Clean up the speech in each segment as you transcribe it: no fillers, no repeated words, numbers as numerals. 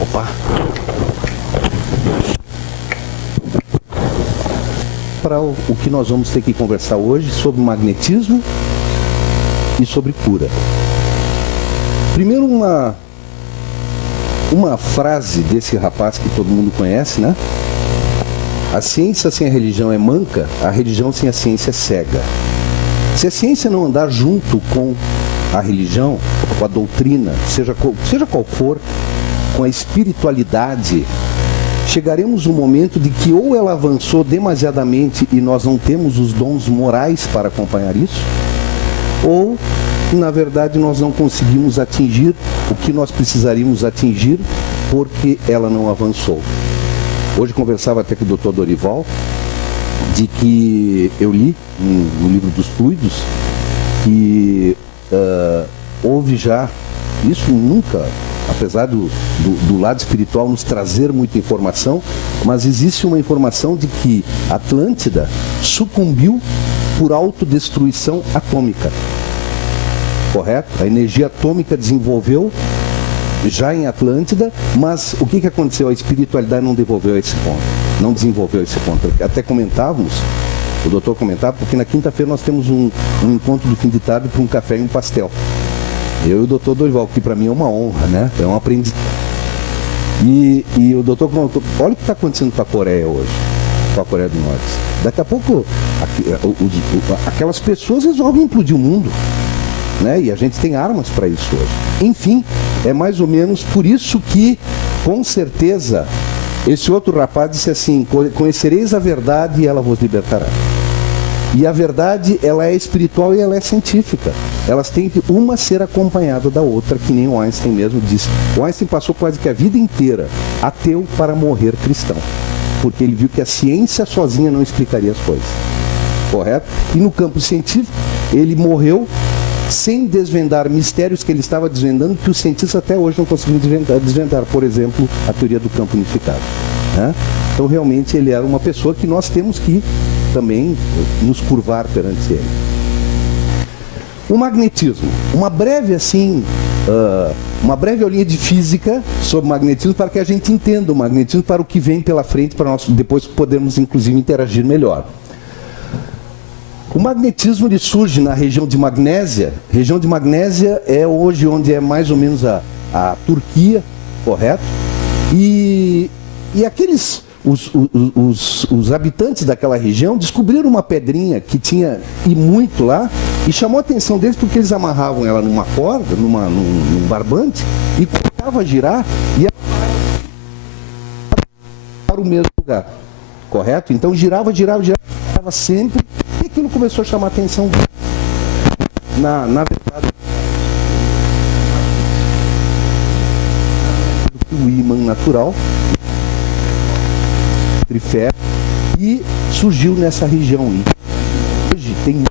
Opa! Para o que nós vamos ter que conversar hoje sobre magnetismo e sobre cura. Primeiro uma frase desse rapaz que todo mundo conhece, né? A ciência sem a religião é manca, a religião sem a ciência é cega. Se a ciência não andar junto com a religião, com a doutrina, seja qual for, com a espiritualidade, chegaremos um momento de que ou ela avançou demasiadamente e nós não temos os dons morais para acompanhar isso, ou, na verdade, nós não conseguimos atingir o que nós precisaríamos atingir porque ela não avançou. Hoje conversava até com o Dr. Dorival, de que eu li no livro dos fluidos, que houve já, isso nunca, apesar do lado espiritual nos trazer muita informação, mas existe uma informação de que Atlântida sucumbiu por autodestruição atômica. Correto? A energia atômica desenvolveu já em Atlântida, mas o que aconteceu? A espiritualidade não devolveu esse ponto, não desenvolveu esse ponto. Até comentávamos, o doutor comentava, porque na quinta-feira nós temos um encontro do fim de tarde para um café e um pastel. Eu e o doutor Dorival, que para mim é uma honra, né? É um aprendizado. E o doutor comentou, olha o que está acontecendo com a Coreia hoje, com a Coreia do Norte. Daqui a pouco, aquelas pessoas resolvem implodir o mundo. Né? E a gente tem armas para isso hoje. Enfim, é mais ou menos por isso que, com certeza, esse outro rapaz disse assim: conhecereis a verdade e ela vos libertará. E a verdade, ela é espiritual e ela é científica. Elas têm que uma ser acompanhada da outra, que nem o Einstein mesmo disse. O Einstein passou quase que a vida inteira ateu para morrer cristão, porque ele viu que a ciência sozinha não explicaria as coisas. Correto? E no campo científico, ele morreu sem desvendar mistérios que ele estava desvendando, que os cientistas até hoje não conseguiram desvendar, por exemplo, a teoria do campo unificado. Né? Então, realmente, ele era uma pessoa que nós temos que também nos curvar perante ele. O magnetismo. Uma breve aulinha de física sobre magnetismo para que a gente entenda o magnetismo, para o que vem pela frente, para nós depois podermos, inclusive, interagir melhor. O magnetismo ele surge na região de Magnésia. A região de Magnésia é hoje onde é mais ou menos a Turquia, correto? E aqueles, os habitantes daquela região descobriram uma pedrinha que tinha e muito lá e chamou a atenção deles porque eles amarravam ela numa corda, num barbante e começava a girar e ela para o mesmo lugar, correto? Então girava sempre. E aquilo começou a chamar a atenção na verdade do ímã natural trifé e surgiu nessa região aí. Hoje tem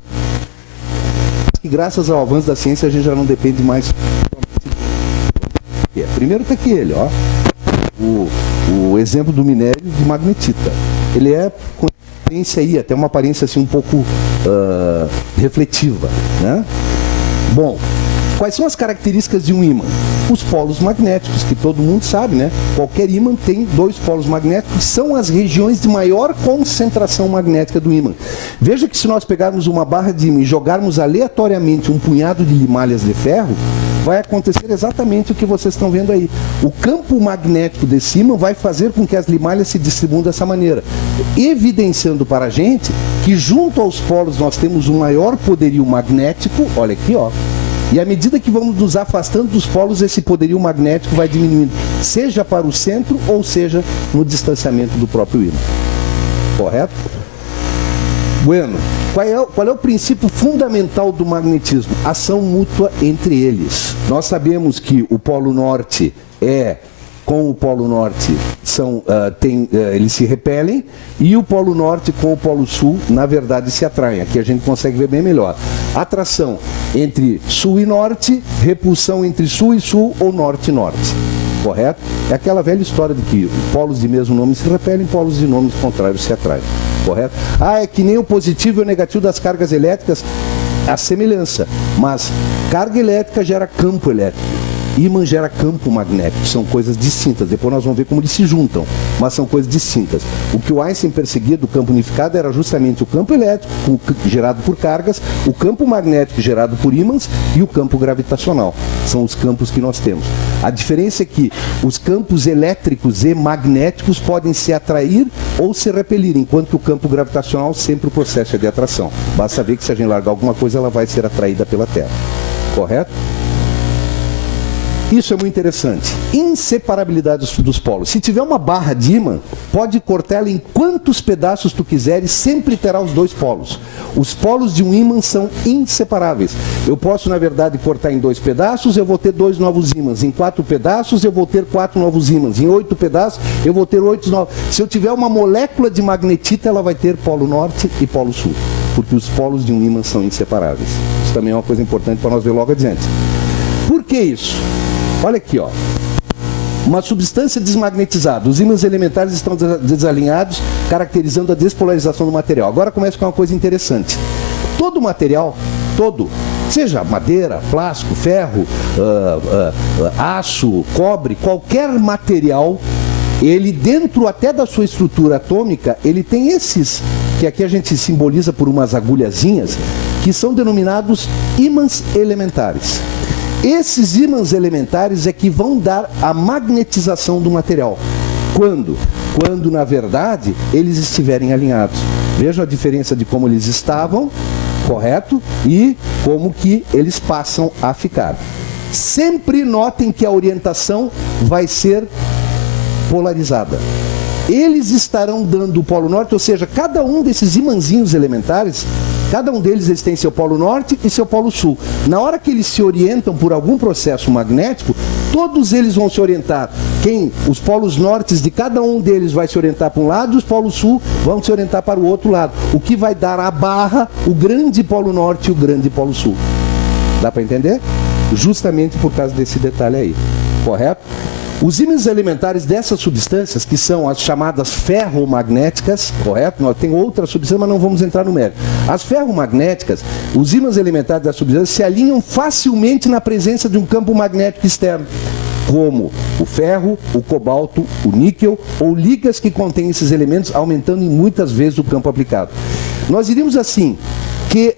que graças ao avanço da ciência a gente já não depende mais. Primeiro está aqui ele, ó, o exemplo do minério de magnetita. Ele é aí, até uma aparência assim um pouco refletiva, né? Bom, quais são as características de um ímã? Os polos magnéticos, que todo mundo sabe, né? Qualquer ímã tem dois polos magnéticos, que são as regiões de maior concentração magnética do ímã. Veja que se nós pegarmos uma barra de ímã e jogarmos aleatoriamente um punhado de limalhas de ferro, vai acontecer exatamente o que vocês estão vendo aí. O campo magnético desse ímã vai fazer com que as limalhas se distribuam dessa maneira, evidenciando para a gente que junto aos polos nós temos um maior poderio magnético, olha aqui, ó. E à medida que vamos nos afastando dos polos, esse poderio magnético vai diminuindo, seja para o centro ou seja no distanciamento do próprio ímã. Correto? Bueno, qual é o princípio fundamental do magnetismo? Ação mútua entre eles. Nós sabemos que o Polo Norte com o Polo Norte eles se repelem, e o Polo Norte com o Polo Sul, na verdade, se atraem. Aqui a gente consegue ver bem melhor. Atração entre Sul e Norte, repulsão entre Sul e Sul ou Norte e Norte. Correto? É aquela velha história de que polos de mesmo nome se repelem, polos de nomes contrários se atraem. Correto? É que nem o positivo e o negativo das cargas elétricas, a semelhança. Mas carga elétrica gera campo elétrico. Ímã gera campo magnético, são coisas distintas. Depois nós vamos ver como eles se juntam, mas são coisas distintas. O que o Einstein perseguia do campo unificado era justamente o campo elétrico gerado por cargas, o campo magnético gerado por ímãs e o campo gravitacional. São os campos que nós temos. A diferença é que os campos elétricos e magnéticos podem se atrair ou se repelir, enquanto que o campo gravitacional sempre o processo é de atração. Basta ver que se a gente largar alguma coisa, ela vai ser atraída pela Terra. Correto? Isso é muito interessante. Inseparabilidade dos polos. Se tiver uma barra de ímã, pode cortar ela em quantos pedaços tu quiseres, sempre terá os dois polos. Os polos de um ímã são inseparáveis. Eu posso, na verdade, cortar em 2 pedaços, eu vou ter 2 novos ímãs. Em 4 pedaços, eu vou ter 4 novos ímãs. Em 8 pedaços, eu vou ter 8 novos. Se eu tiver uma molécula de magnetita, ela vai ter polo norte e polo sul. Porque os polos de um ímã são inseparáveis. Isso também é uma coisa importante para nós ver logo adiante. Por que isso? Olha aqui, ó. Uma substância desmagnetizada. Os ímãs elementares estão desalinhados, caracterizando a despolarização do material. Agora começa com uma coisa interessante. Todo material, seja madeira, plástico, ferro, aço, cobre, qualquer material, ele dentro até da sua estrutura atômica, ele tem esses, que aqui a gente simboliza por umas agulhazinhas, que são denominados ímãs elementares. Esses ímãs elementares é que vão dar a magnetização do material. Quando? Quando, na verdade, eles estiverem alinhados. Vejam a diferença de como eles estavam, correto? E como que eles passam a ficar. Sempre notem que a orientação vai ser polarizada. Eles estarão dando o polo norte, ou seja, cada um desses imãzinhos elementares, cada um deles eles tem seu polo norte e seu polo sul. Na hora que eles se orientam por algum processo magnético, todos eles vão se orientar. Os polos nortes de cada um deles vai se orientar para um lado e os polos sul vão se orientar para o outro lado. O que vai dar a barra, o grande polo norte e o grande polo sul. Dá para entender? Justamente por causa desse detalhe aí. Correto? Os ímãs elementares dessas substâncias, que são as chamadas ferromagnéticas, correto? Tem outras substâncias, mas não vamos entrar no mérito. As ferromagnéticas, os ímãs elementares das substâncias se alinham facilmente na presença de um campo magnético externo, como o ferro, o cobalto, o níquel, ou ligas que contêm esses elementos, aumentando em muitas vezes o campo aplicado. Nós diríamos assim, que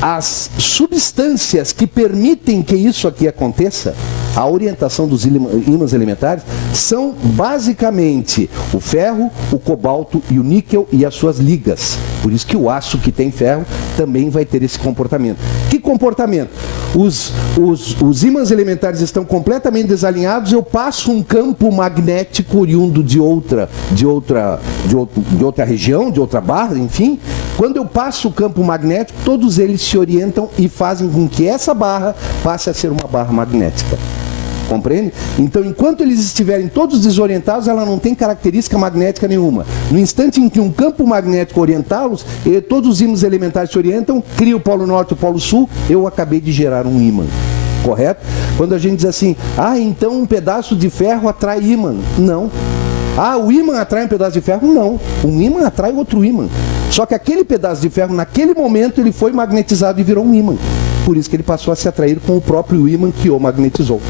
as substâncias que permitem que isso aqui aconteça, a orientação dos ímãs elementares, são basicamente o ferro, o cobalto e o níquel e as suas ligas. Por isso que o aço que tem ferro também vai ter esse comportamento. Que comportamento? Os ímãs elementares estão completamente desalinhados, eu passo um campo magnético oriundo de outra região, de outra barra, enfim. Quando eu passo o campo magnético, todos eles se orientam e fazem com que essa barra passe a ser uma barra magnética. Compreende? Então, enquanto eles estiverem todos desorientados, ela não tem característica magnética nenhuma. No instante em que um campo magnético orientá-los, todos os ímãs elementares se orientam, cria o polo norte e o polo sul, eu acabei de gerar um ímã. Correto? Quando a gente diz assim, então um pedaço de ferro atrai ímã. Não. O ímã atrai um pedaço de ferro? Não. Um ímã atrai outro ímã. Só que aquele pedaço de ferro, naquele momento, ele foi magnetizado e virou um ímã. Por isso que ele passou a se atrair com o próprio ímã que o magnetizou.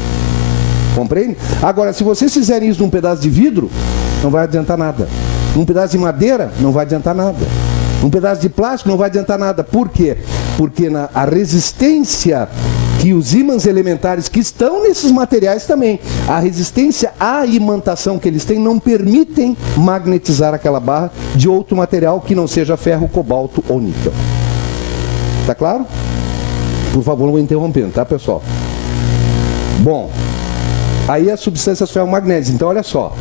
Compreende? Agora, se vocês fizerem isso num pedaço de vidro, não vai adiantar nada. Num pedaço de madeira, não vai adiantar nada. Num pedaço de plástico, não vai adiantar nada. Por quê? Porque a resistência que os ímãs elementares que estão nesses materiais também, a resistência à imantação que eles têm, não permitem magnetizar aquela barra de outro material que não seja ferro, cobalto ou níquel. Tá claro? Por favor, não vou interrompendo, tá, pessoal? Bom, aí as substâncias ferromagnéticas. Então, olha só.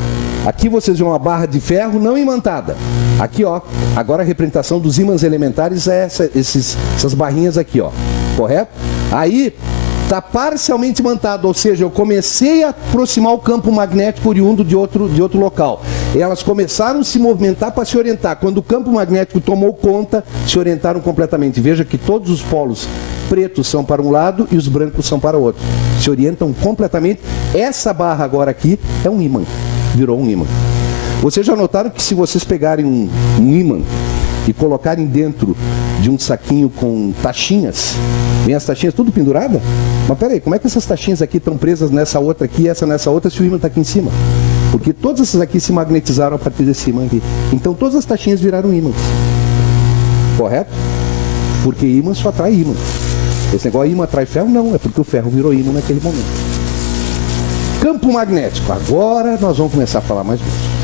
Aqui vocês vêem uma barra de ferro não imantada. Aqui, ó. Agora a representação dos ímãs elementares é essas barrinhas aqui, ó. Correto? Aí está parcialmente imantado, ou seja, eu comecei a aproximar o campo magnético oriundo de outro local. Elas começaram a se movimentar para se orientar. Quando o campo magnético tomou conta, se orientaram completamente. Veja que todos os polos pretos são para um lado e os brancos são para o outro. Se orientam completamente. Essa barra agora aqui é um ímã. Virou um ímã. Vocês já notaram que se vocês pegarem um ímã e colocarem dentro de um saquinho com taxinhas, vem as taxinhas tudo pendurada? Mas peraí, como é que essas taxinhas aqui estão presas nessa outra aqui, essa nessa outra, se o ímã está aqui em cima? Porque todas essas aqui se magnetizaram a partir desse ímã aqui. Então todas as taxinhas viraram ímãs. Correto? Porque ímã só atrai ímã. Esse negócio ímã atrai ferro? Não, é porque o ferro virou ímã naquele momento. Campo magnético. Agora nós vamos começar a falar mais disso.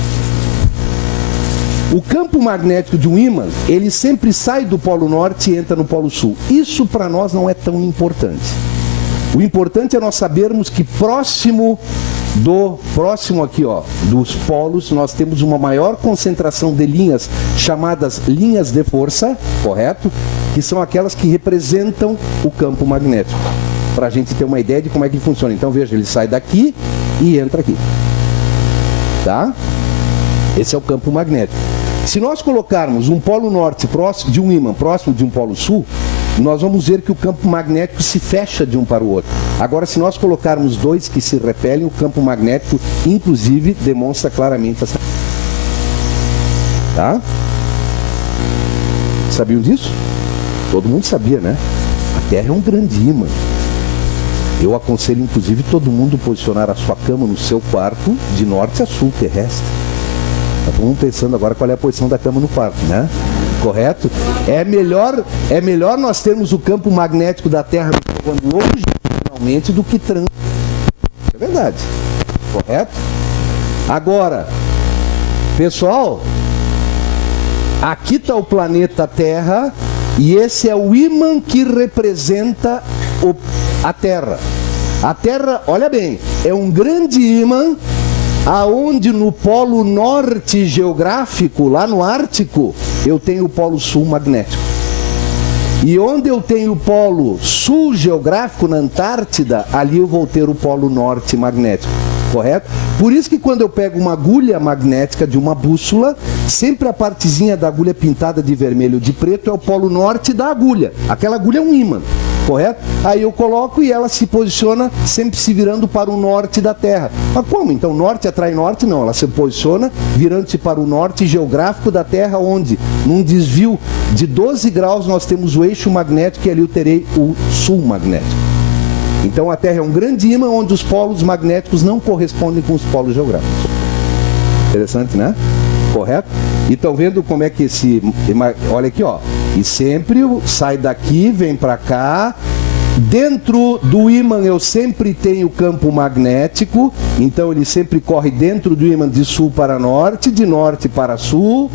O campo magnético de um ímã, ele sempre sai do Polo Norte e entra no Polo Sul. Isso para nós não é tão importante. O importante é nós sabermos que próximo aqui, ó, dos polos, nós temos uma maior concentração de linhas chamadas linhas de força, correto? Que são aquelas que representam o campo magnético. Para a gente ter uma ideia de como é que ele funciona. Então veja, ele sai daqui e entra aqui. Tá? Esse é o campo magnético. Se nós colocarmos um polo norte próximo de um ímã, próximo de um polo sul, nós vamos ver que o campo magnético se fecha de um para o outro. Agora, se nós colocarmos dois que se repelem, o campo magnético, inclusive, demonstra claramente essa... Tá? Sabiam disso? Todo mundo sabia, né? A Terra é um grande ímã. Eu aconselho, inclusive, todo mundo posicionar a sua cama no seu quarto de norte a sul terrestre. Tá todo mundo pensando agora qual é a posição da cama no quarto, né? Correto? É melhor nós termos o campo magnético da Terra longitudinalmente do que é verdade. Correto? Agora, pessoal, aqui está o planeta Terra e esse é o ímã que representa a Terra. A Terra, olha bem, é um grande ímã aonde no polo norte geográfico, lá no Ártico, eu tenho o polo sul magnético. E onde eu tenho o polo sul geográfico, na Antártida, ali eu vou ter o polo norte magnético. Correto? Por isso que quando eu pego uma agulha magnética de uma bússola, sempre a partezinha da agulha pintada de vermelho ou de preto é o polo norte da agulha. Aquela agulha é um ímã. Correto? Aí eu coloco e ela se posiciona sempre se virando para o norte da Terra. Mas como? Então norte atrai norte? Não, ela se posiciona virando-se para o norte geográfico da Terra, onde num desvio de 12 graus nós temos o eixo magnético e ali eu terei o sul magnético. Então a Terra é um grande ímã onde os polos magnéticos não correspondem com os polos geográficos. Interessante, né? Correto? E estão vendo como é que esse... Olha aqui, ó. E sempre sai daqui, vem para cá. Dentro do ímã eu sempre tenho campo magnético. Então ele sempre corre dentro do ímã de sul para norte, de norte para sul.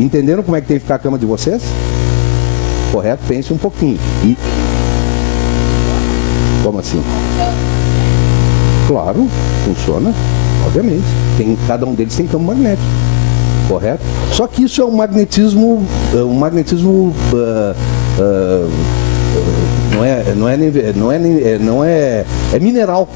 Entenderam como é que tem que ficar a cama de vocês? Correto? Pense um pouquinho. E... Como assim? Claro, funciona. Obviamente. Cada um deles tem campo magnético. Correto? Só que isso é um magnetismo, é mineral.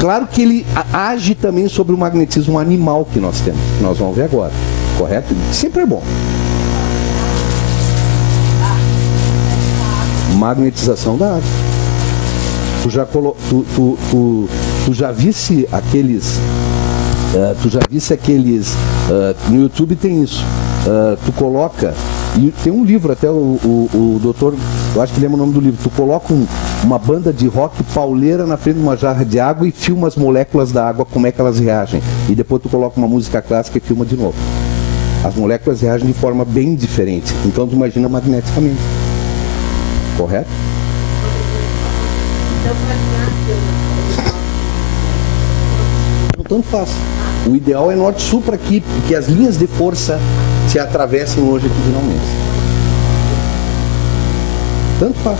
Claro que ele age também sobre o magnetismo animal que nós temos, que nós vamos ver agora. Correto? Sempre é bom. Magnetização da água. Tu já visse aqueles... no YouTube tem isso. Tu coloca, e tem um livro até, o doutor, eu acho que lembra o nome do livro. Tu coloca uma banda de rock pauleira na frente de uma jarra de água e filma as moléculas da água, como é que elas reagem. E depois tu coloca uma música clássica e filma de novo. As moléculas reagem de forma bem diferente. Então tu imagina magneticamente. Correto? Tanto faz. O ideal é norte-sul para que as linhas de força se atravessem longitudinalmente. Tanto faz.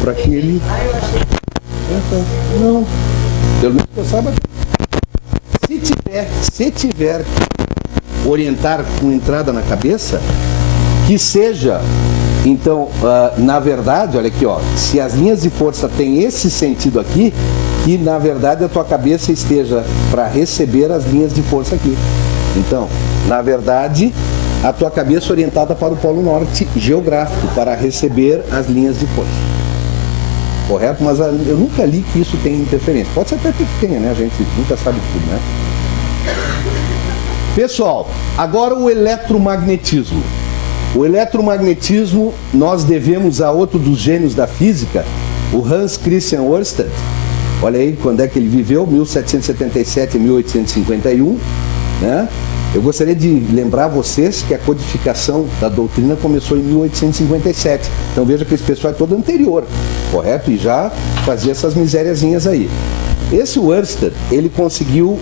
Para que ele... Não. Pelo menos que eu saiba. Se tiver que orientar com entrada na cabeça, que seja... Então, na verdade, olha aqui, ó, se as linhas de força têm esse sentido aqui, que na verdade a tua cabeça esteja para receber as linhas de força aqui. Então, na verdade, a tua cabeça orientada para o polo norte geográfico, para receber as linhas de força. Correto? Mas eu nunca li que isso tem interferência. Pode ser até que tenha, né? A gente nunca sabe tudo, né? Pessoal, agora o eletromagnetismo. O eletromagnetismo nós devemos a outro dos gênios da física, o Hans Christian Ørsted. Olha aí quando é que ele viveu, 1777 a 1851, né? Eu gostaria de lembrar vocês que a codificação da doutrina começou em 1857. Então veja que esse pessoal é todo anterior, correto? E já fazia essas misériazinhas aí. Esse Ørsted, ele conseguiu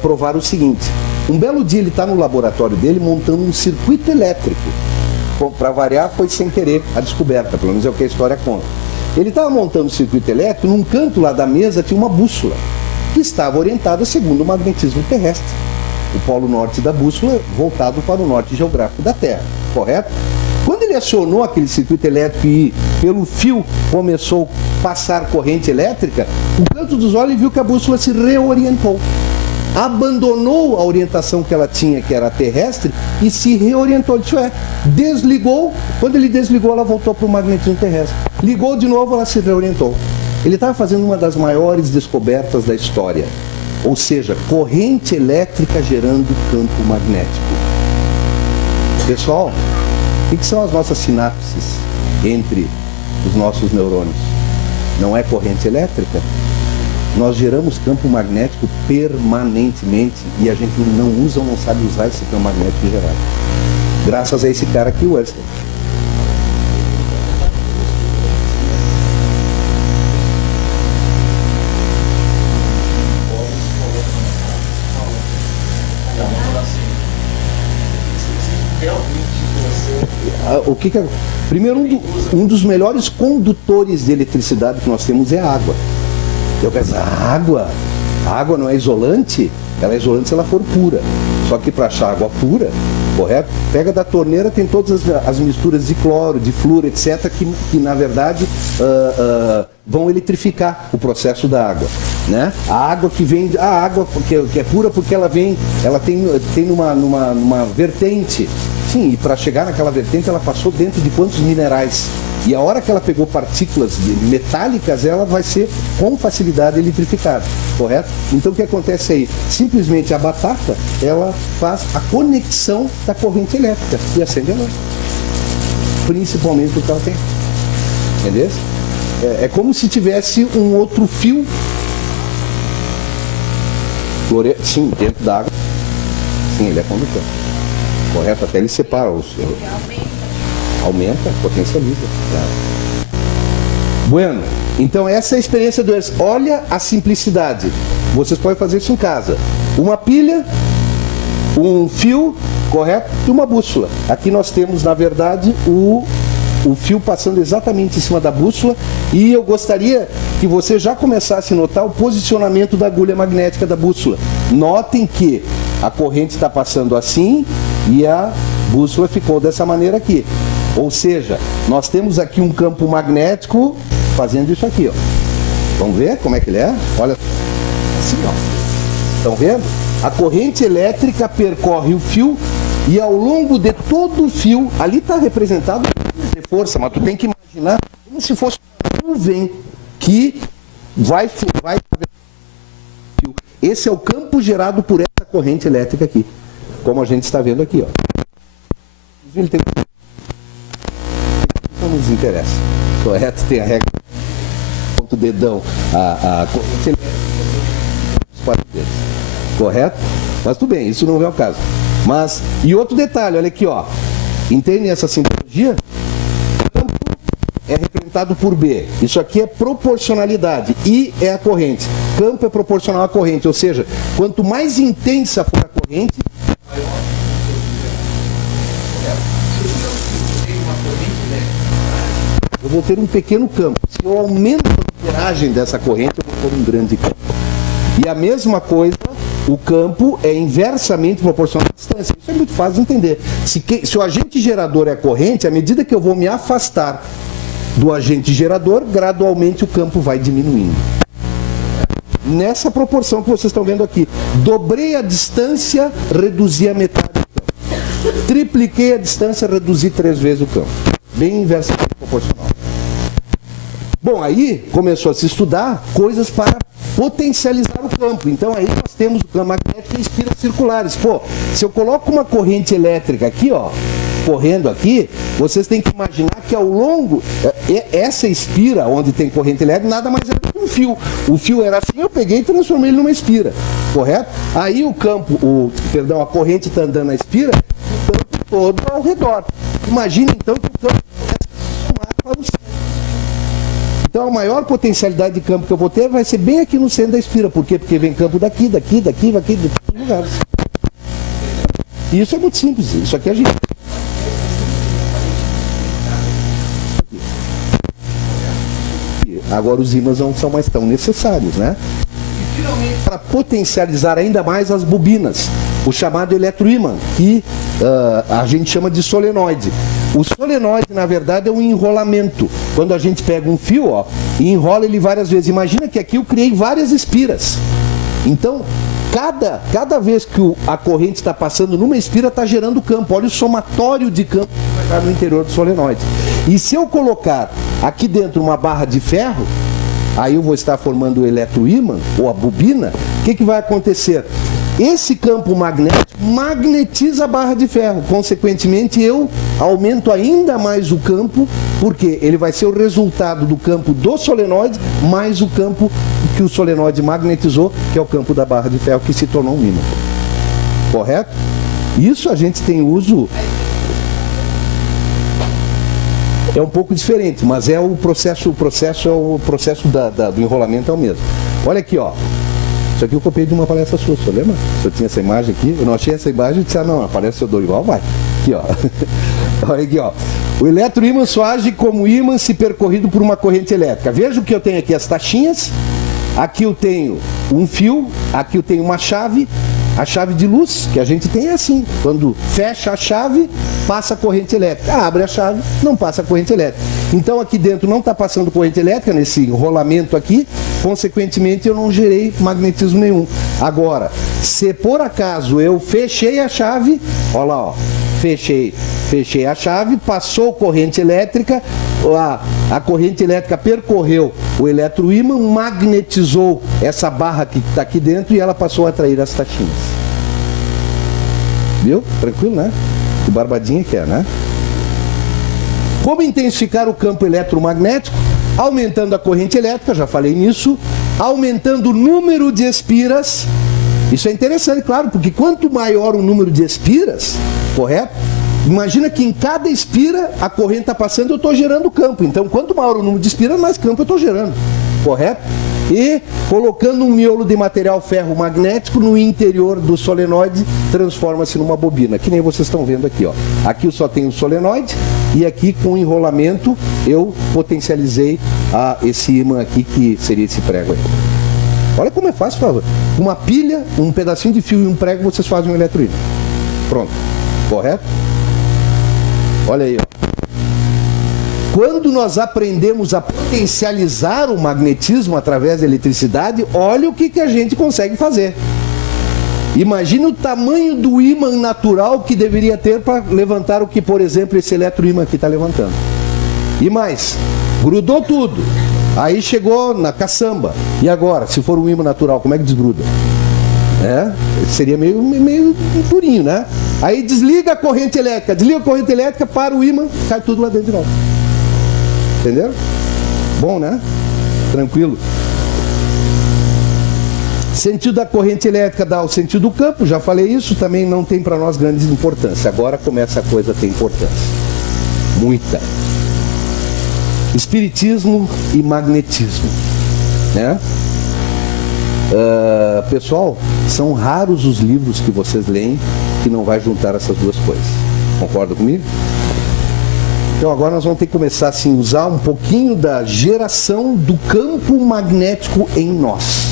provar o seguinte. Um belo dia ele está no laboratório dele montando um circuito elétrico. Para variar, foi sem querer a descoberta, pelo menos é o que a história conta. Ele estava montando o circuito elétrico, num canto lá da mesa tinha uma bússola, que estava orientada segundo o magnetismo terrestre. O polo norte da bússola voltado para o norte geográfico da Terra, correto? Quando ele acionou aquele circuito elétrico e pelo fio começou a passar corrente elétrica, o canto dos olhos viu que a bússola se reorientou. Abandonou a orientação que ela tinha, que era terrestre, e se reorientou. Isso é, desligou. Quando ele desligou, ela voltou para o magnetismo terrestre. Ligou de novo, ela se reorientou. Ele estava fazendo uma das maiores descobertas da história. Ou seja, corrente elétrica gerando campo magnético. Pessoal, o que são as nossas sinapses entre os nossos neurônios? Não é corrente elétrica? Nós geramos campo magnético permanentemente e a gente não usa ou não sabe usar esse campo magnético gerado. Graças a esse cara aqui, o Ørsted. O que é? Primeiro, um dos melhores condutores de eletricidade que nós temos é a água. Eu penso, a água não é isolante? Ela é isolante se ela for pura. Só que para achar água pura, correto? Pega da torneira, tem todas as misturas de cloro, de flúor, etc., que na verdade vão eletrificar o processo da água, né? A água que vem, a água que é pura porque ela tem numa vertente. Sim, e para chegar naquela vertente ela passou dentro de quantos minerais? E a hora que ela pegou partículas metálicas, ela vai ser com facilidade eletrificada, correto? Então o que acontece aí? Simplesmente a batata, ela faz a conexão da corrente elétrica e acende a luz. Principalmente porque ela tem. Entendeu? É como se tivesse um outro fio. Sim, dentro da água. Sim, ele é condutor. Correto? Até ele separa os. Aumenta, potencializa. Bueno, então essa é a experiência do Ørsted. Olha a simplicidade. Vocês podem fazer isso em casa. Uma pilha, um fio, correto? E uma bússola. Aqui nós temos, na verdade, o fio passando exatamente em cima da bússola. E eu gostaria que você já começasse a notar o posicionamento da agulha magnética da bússola. Notem que a corrente está passando assim e a bússola ficou dessa maneira aqui. Ou seja, nós temos aqui um campo magnético fazendo isso aqui, ó. Vamos ver como é que ele é? Olha, assim, ó. Estão vendo? A corrente elétrica percorre o fio e ao longo de todo o fio, ali está representado de força, mas tu tem que imaginar como se fosse uma nuvem que vai. Esse é o campo gerado por essa corrente elétrica aqui, como a gente está vendo aqui, ó. Ele tem... Não nos interessa, correto? Tem a regra, ponto dedão, a corrente elétrica, correto? Mas tudo bem, isso não é o caso. Mas, e outro detalhe, olha aqui, ó. Entendem essa simbologia? Campo é representado por B. Isso aqui é proporcionalidade. I é a corrente. Campo é proporcional à corrente. Ou seja, quanto mais intensa for a corrente, maior. Eu vou ter um pequeno campo. Se eu aumento a amperagem dessa corrente, eu vou ter um grande campo. E a mesma coisa, o campo é inversamente proporcional à distância. Isso é muito fácil de entender. Se o agente gerador é a corrente, à medida que eu vou me afastar do agente gerador, gradualmente o campo vai diminuindo. Nessa proporção que vocês estão vendo aqui. Dobrei a distância, reduzi a metade do campo. Tripliquei a distância, reduzi 3 vezes o campo. Bem inversamente proporcional. Bom, aí começou a se estudar coisas para potencializar o campo. Então aí nós temos o campo magnético e espiras circulares. Pô, se eu coloco uma corrente elétrica aqui, ó, correndo aqui, vocês têm que imaginar que ao longo, essa espira onde tem corrente elétrica, nada mais é do que um fio. O fio era assim, eu peguei e transformei ele numa espira, correto? Aí o campo, a corrente está andando na espira, o campo todo ao redor. Imagina então que o campo começa a somar para o centro. Então a maior potencialidade de campo que eu vou ter vai ser bem aqui no centro da espira. Por quê? Porque vem campo daqui, de todos os lugares. E isso é muito simples, isso aqui a gente... Agora os ímãs não são mais tão necessários, né? E finalmente, para potencializar ainda mais as bobinas, o chamado eletroímã, que a gente chama de solenoide. O solenoide, na verdade, é um enrolamento. Quando a gente pega um fio, ó, e enrola ele várias vezes. Imagina que aqui eu criei várias espiras. Então, cada vez que a corrente está passando numa espira, está gerando campo. Olha o somatório de campo que vai estar no interior do solenoide. E se eu colocar aqui dentro uma barra de ferro, aí eu vou estar formando o eletroímã, ou a bobina, o que vai acontecer? Esse campo magnético magnetiza a barra de ferro. Consequentemente, eu aumento ainda mais o campo, porque ele vai ser o resultado do campo do solenoide, mais o campo que o solenoide magnetizou, que é o campo da barra de ferro, que se tornou um ímã. Correto? Isso a gente tem uso... É um pouco diferente, mas é o processo do enrolamento é o mesmo. Olha aqui, ó. Isso aqui eu copiei de uma palestra sua, você lembra? Se eu tinha essa imagem aqui, eu não achei essa imagem e disse, não, aparece o Dorival, vai. Aqui, ó. Olha aqui, ó. O eletroímã só age como ímã se percorrido por uma corrente elétrica. Veja que eu tenho aqui as taxinhas, aqui eu tenho um fio, aqui eu tenho uma chave. A chave de luz que a gente tem é assim, quando fecha a chave, passa a corrente elétrica. Abre a chave, não passa a corrente elétrica. Então aqui dentro não está passando corrente elétrica, nesse enrolamento aqui, consequentemente eu não gerei magnetismo nenhum. Agora, se por acaso eu fechei a chave, olha lá, ó, fechei a chave, passou corrente elétrica, a corrente elétrica percorreu o eletroímã, magnetizou essa barra que está aqui dentro e ela passou a atrair as taxinhas. Viu? Tranquilo, né? Que barbadinha que é, né? Como intensificar o campo eletromagnético? Aumentando a corrente elétrica, já falei nisso, aumentando o número de espiras. Isso é interessante, claro, porque quanto maior o número de espiras, correto? Imagina que em cada espira a corrente está passando, eu estou gerando campo. Então, quanto maior o número de espiras, mais campo eu estou gerando. Correto? E colocando um miolo de material ferro-magnético no interior do solenoide, transforma-se numa bobina, que nem vocês estão vendo aqui, ó. Aqui eu só tenho o solenoide e aqui com o enrolamento eu potencializei esse ímã aqui, que seria esse prego aí. Olha como é fácil, por favor. Uma pilha, um pedacinho de fio e um prego, vocês fazem um eletroímã. Pronto. Correto? Olha aí, ó. Quando nós aprendemos a potencializar o magnetismo através da eletricidade, olha o que a gente consegue fazer. Imagina o tamanho do ímã natural que deveria ter para levantar o que, por exemplo, esse eletroímã aqui está levantando. E mais, grudou tudo. Aí chegou na caçamba. E agora, se for um ímã natural, como é que desgruda? Seria meio durinho, né? Aí desliga a corrente elétrica, para o ímã, cai tudo lá dentro de novo. Entenderam? Bom, né? Tranquilo. Sentido da corrente elétrica dá o sentido do campo, já falei isso, também não tem para nós grande importância. Agora começa a coisa a ter importância. Muita. Espiritismo e magnetismo, né? Pessoal, são raros os livros que vocês leem que não vai juntar essas duas coisas. Concorda comigo? Então agora nós vamos ter que começar assim, usar um pouquinho da geração do campo magnético em nós.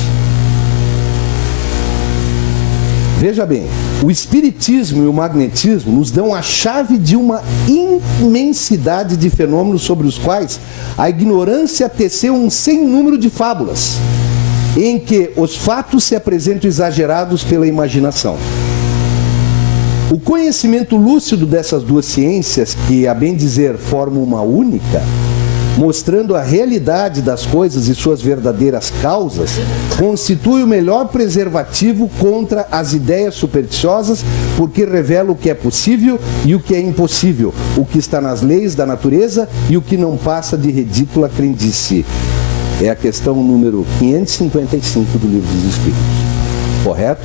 Veja bem, o espiritismo e o magnetismo nos dão a chave de uma imensidade de fenômenos sobre os quais a ignorância teceu um sem número de fábulas, em que os fatos se apresentam exagerados pela imaginação. O conhecimento lúcido dessas duas ciências, que a bem dizer formam uma única, mostrando a realidade das coisas e suas verdadeiras causas, constitui o melhor preservativo contra as ideias supersticiosas, porque revela o que é possível e o que é impossível, o que está nas leis da natureza e o que não passa de ridícula crendice. É a questão número 555 do Livro dos Espíritos. Correto?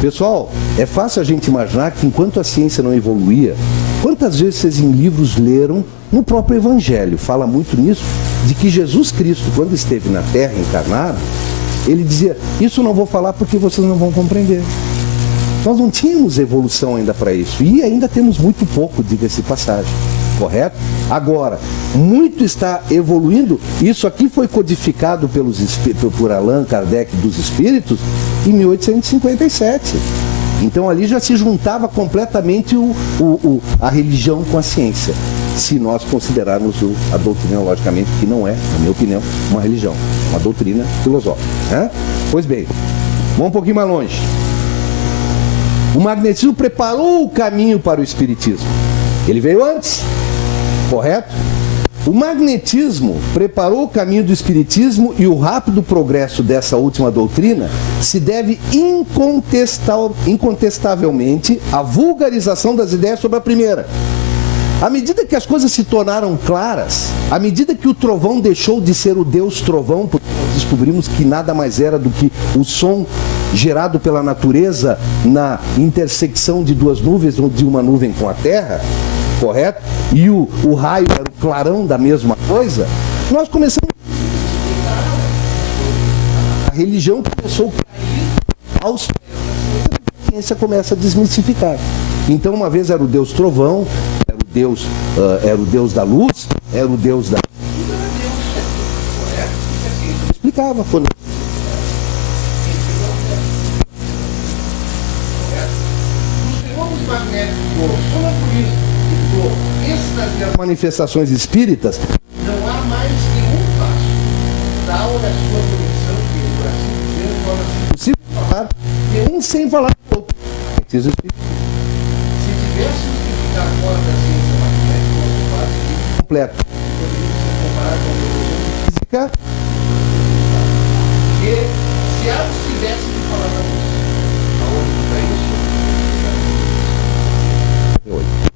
Pessoal, é fácil a gente imaginar que enquanto a ciência não evoluía, quantas vezes vocês em livros leram, no próprio Evangelho, fala muito nisso, de que Jesus Cristo, quando esteve na Terra encarnado, ele dizia, isso não vou falar porque vocês não vão compreender. Nós não tínhamos evolução ainda para isso, e ainda temos muito pouco, diga-se de passagem. Correto? Agora, muito está evoluindo. Isso aqui foi codificado por Allan Kardec dos Espíritos em 1857. Então ali já se juntava completamente a religião com a ciência. Se nós considerarmos a doutrina, logicamente, que não é, na minha opinião, uma religião, uma doutrina filosófica. Né? Pois bem, vamos um pouquinho mais longe. O magnetismo preparou o caminho para o espiritismo. Ele veio antes, correto? O magnetismo preparou o caminho do espiritismo e o rápido progresso dessa última doutrina se deve incontestavelmente à vulgarização das ideias sobre a primeira. À medida que as coisas se tornaram claras, à medida que o trovão deixou de ser o Deus trovão, porque nós descobrimos que nada mais era do que o som gerado pela natureza na intersecção de duas nuvens, ou de uma nuvem com a terra, correto? E o raio era o clarão da mesma coisa, nós começamos a religião começou a cair aos pés, a ciência começa a desmistificar. Então uma vez era o Deus trovão, era o Deus da luz, era o Deus da... Explicava quando... manifestações espíritas, não há mais nenhum passo. Tal é a sua condição que, por assim dizer, torna-se possível falar de um sem falar do outro. Se tivéssemos que ficar fora da ciência magnética, nós quase completo. Poderíamos ser comparado com a biologia física, que se elas tivessem que falar da luz, aonde está isso? 8.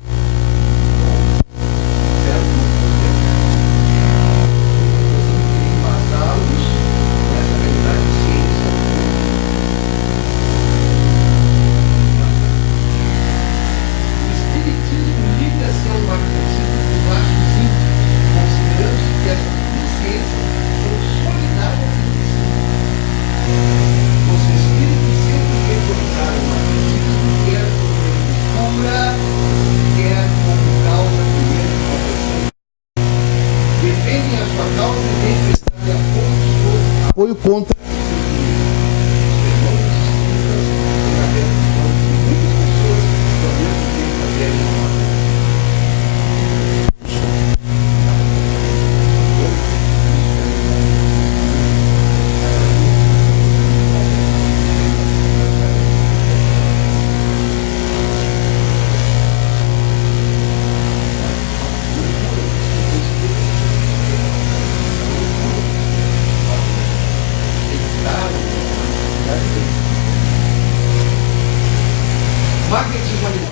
Apoio contra magnetismo animal.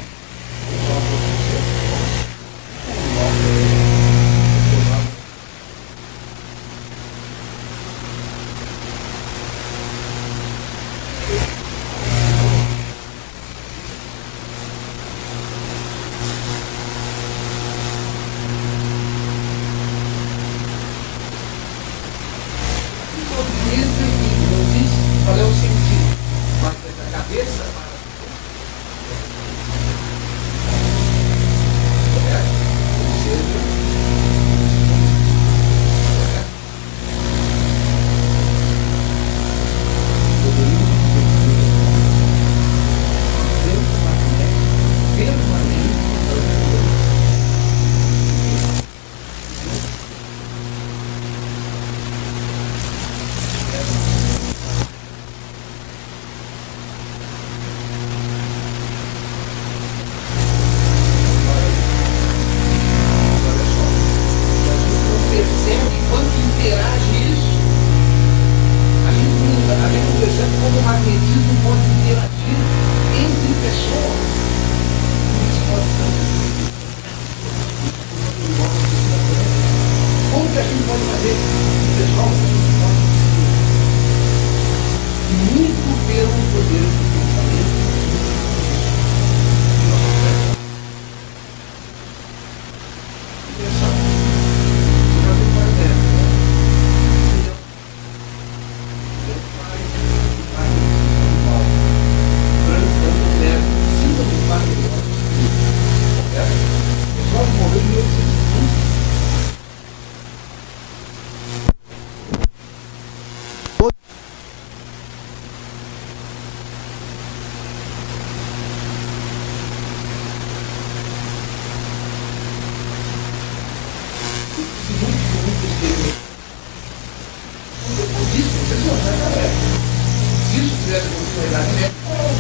Qual é o sentido? Mas a cabeça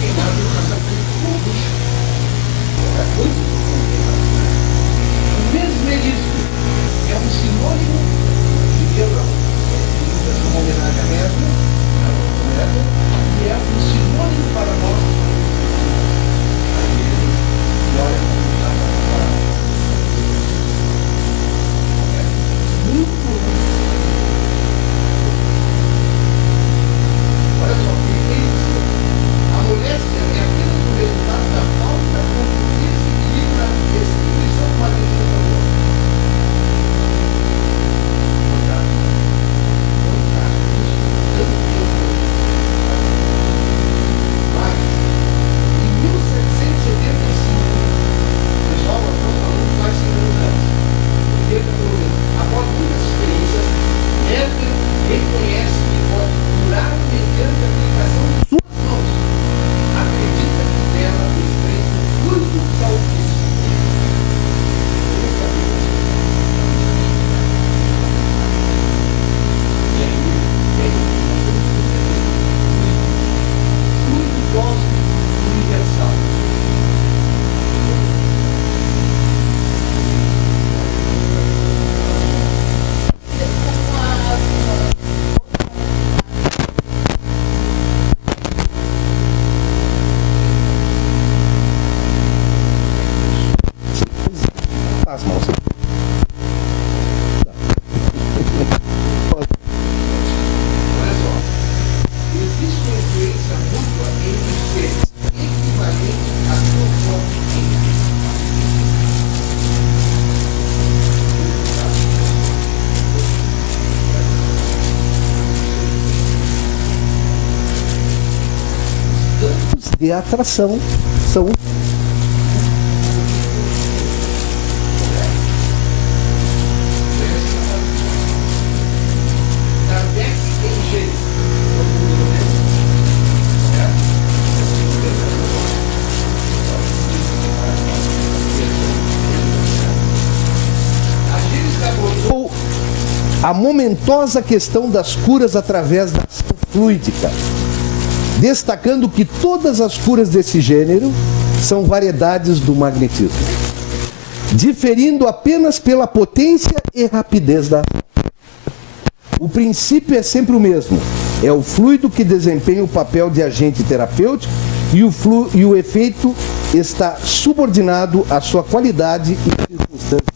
queimado no casamento com o bucho. É muito queimado. O mesmerismo é um sinônimo de Deus, uma homenagem à mesma, e é um sinônimo para nós. E olha como está preparado. Muito. Olha só, ele diz, a moléstia é apenas o resultado da falta de desequilíbrio na distribuição magnética do corpo. Mas, em 1775, o pessoal está falando mais de 50 anos. Após muitas experiências, Edgar reconhece que pode curar mediante a aplicação de suas mãos. Acredita que dela desprende o fluido salvífico. E aí, fluido cósmico universal. As mãos. Olha só, existe uma influência mútua entre os seres, equivalente a seu próprio tempo. De atração são Kardec tem jeito. ou a momentosa questão das curas através da ação fluídica, destacando que todas as curas desse gênero são variedades do magnetismo, diferindo apenas pela potência e rapidez da ação. O princípio é sempre o mesmo. É o fluido que desempenha o papel de agente terapêutico e o efeito está subordinado à sua qualidade e circunstâncias.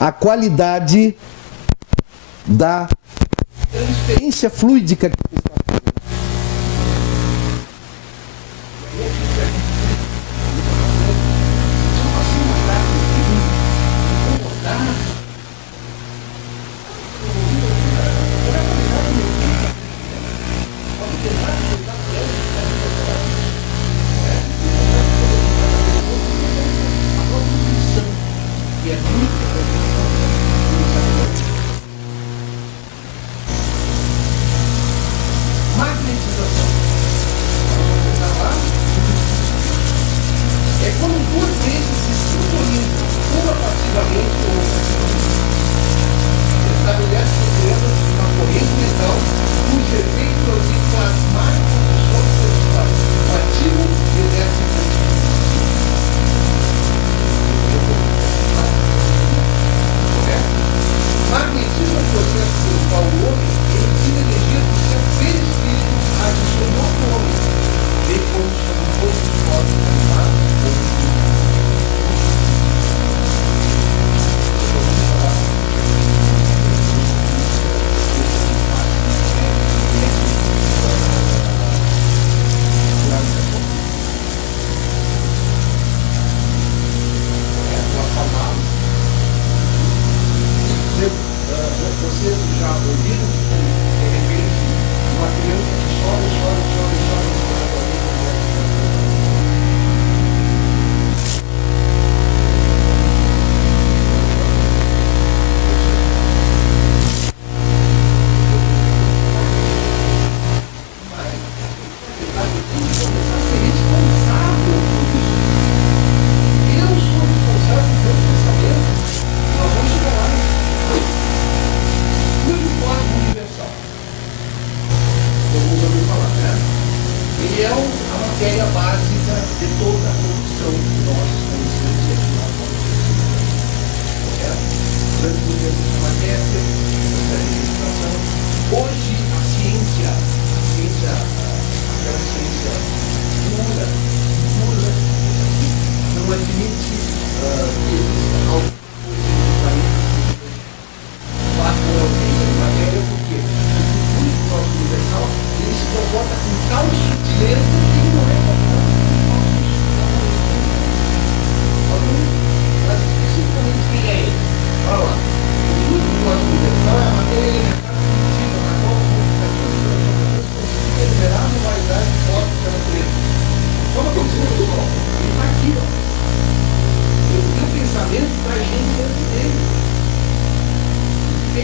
A qualidade da transferência fluídica que está fazendo. Magnetização. É quando duas vezes se sintonizam, uma passivamente ou ativamente. Estabelece problemas na corrente mental, cujo efeito transita as mais condições sexuais, o ativo e o déficit. Magnetismo é um processo pelo qual o homem emite energia do seu perispírito adicionou ao homem, bem como sobre um pouco de forma animada ou vocês já ouviram, de repente, uma criança que chora. Mas, a ser responsável por isso.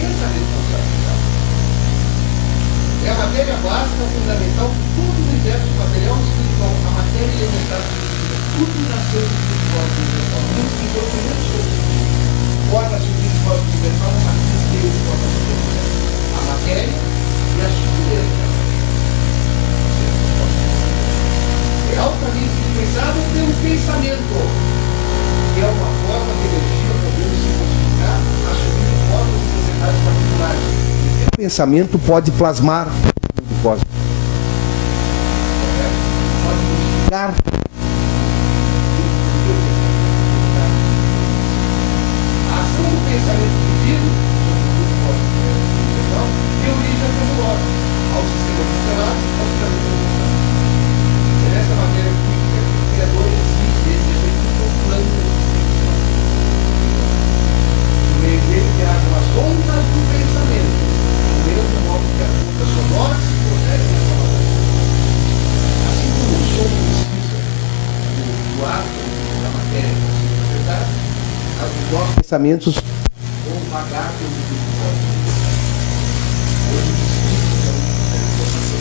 essa responsabilidade. É a matéria básica fundamental de todo o universo material e espiritual. A matéria elementar espiritual. Tudo nasceu do espiritual universal. Não se foi primeiro sobre. Forma-se o espiritual universal a partir dele, forma-se o universo. A matéria e a sutileza. É altamente influenciado pelo pensamento, que é uma forma de energia podendo se modificar, assumindo formas de sociedades particulares. O pensamento pode plasmar o mundo cósmico. Pode modificar. A ação do pensamento divino sobre o mundo cósmico deu origem à nebulosa, ao sistema estelar, ao sistema estelar. É nessa matéria física que o Criador existe, ele executa o plano do sistema. No meio dele viajam as ondas do pensamento, do mesmo modo que as ondas sonoras se procedem nessa matéria. Assim como o som precisa do átomo da matéria para se projetar, os nossos Pensamentos vão vagar pelo mundo cósmico. Hoje o espírito é uma informação.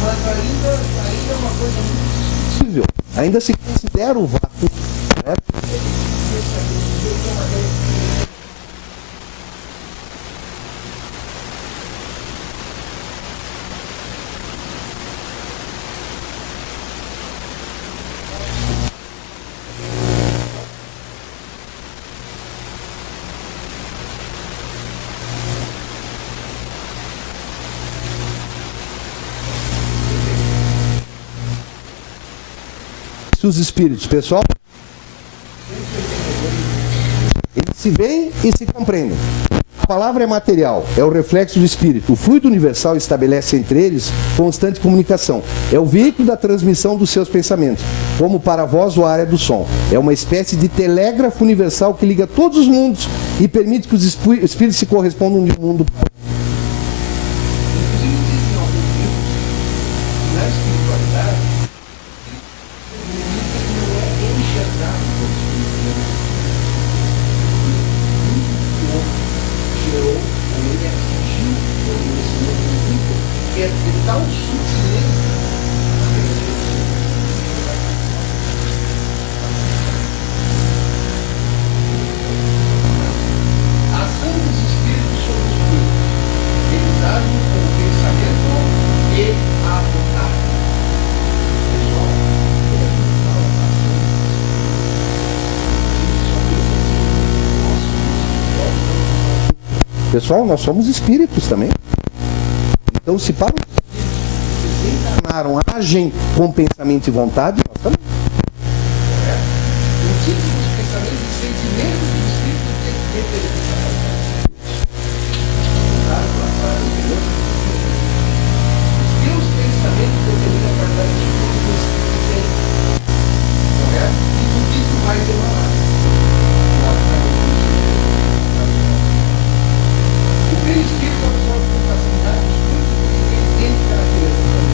Mas ainda é uma coisa muito possível. Ainda se considera o vácuo, né? Os espíritos, pessoal, eles se veem e se compreendem. A palavra é material, é o reflexo do espírito. O fluido universal estabelece entre eles constante comunicação. É o veículo da transmissão dos seus pensamentos, como para a voz ou a área do som. É uma espécie de telégrafo universal que liga todos os mundos e permite que os espíritos se correspondam de um mundo. Pessoal, nós somos espíritos também. Então, se para os espíritos que encarnaram agem com pensamento e vontade, nós também. O tipo de pensamento e sentimento do espírito tem que ter representação. Os teus pensamentos deveriam guardar de tudo que o espírito tem. Correto? E do que tu vais emanar. O espírito absorve com facilidade os frutos porque ele tem características.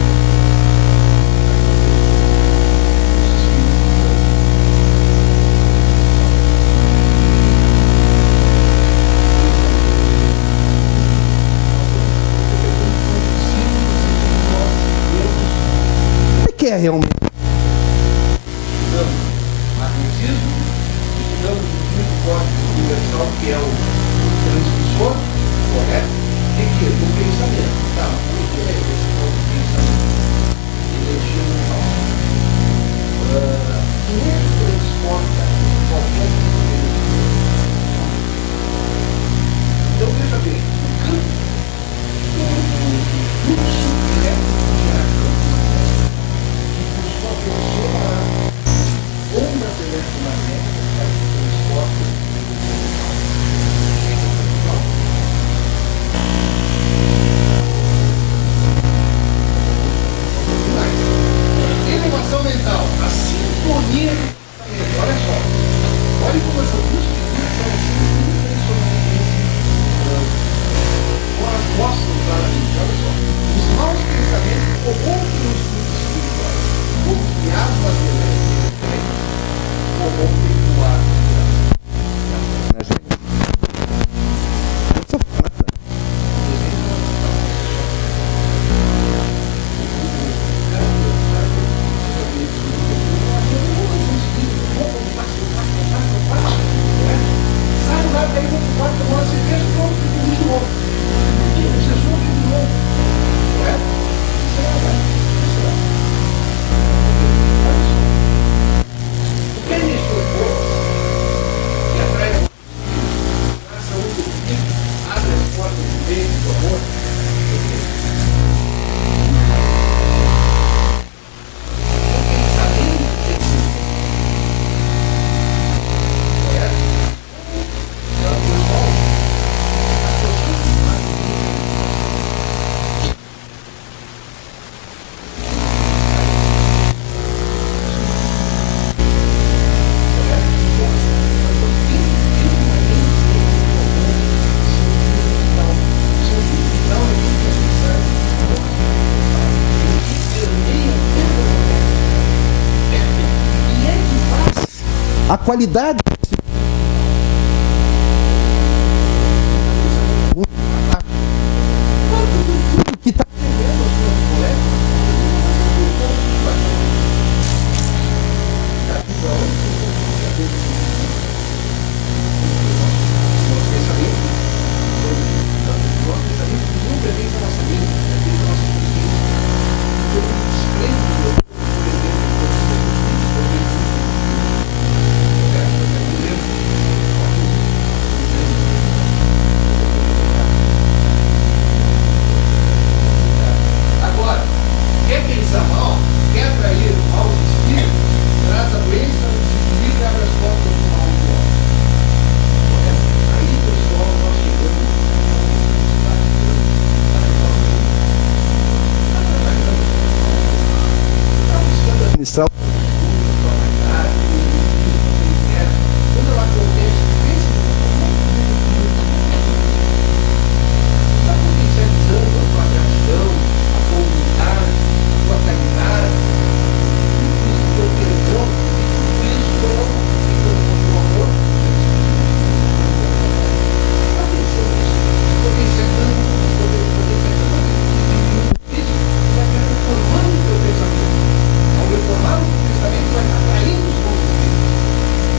O que é realmente? Estudamos magnetismo, estudamos o mundo cósmico universal, que é o transmissor, correto? De que? Do pensamento. Tá, o que é esse ponto de pensamento? Energia mental. Quem é que transporta qualquer tipo de energia? Então veja bem, o campo, o fluxo elétrico de ar, seguinte, olha só. Os maus pensamentos corrompem os frutos espirituais. Como que água violenta corrompem o ar natural. Na gente. Não precisa falar nada. Sai lá, daí vou pro quarto, tomar uma cerveja, pronto, tudo de novo. Você sua de novo. Não é? Isso é verdade. Olha só. O que é mexer o corpo e atrai a saúde do filho, abre as portas do bem, do amor. A qualidade que está Agora, quer pensar mal, quer atrair maus espíritos, traz a doença, o desequilíbrio e abre as portas do mal do homem. Correto? Aí, pessoal, nós chegamos a administrar quando ela acontece, pensa está potencializando a tua gratidão, a tua humildade, a tua caridade, o teu perdão, tudo isso é o amor. Está pensando nisso, potencializando isso, vai reformando o teu pensamento. Ao reformar o teu pensamento, vai atraindo os bons espíritos.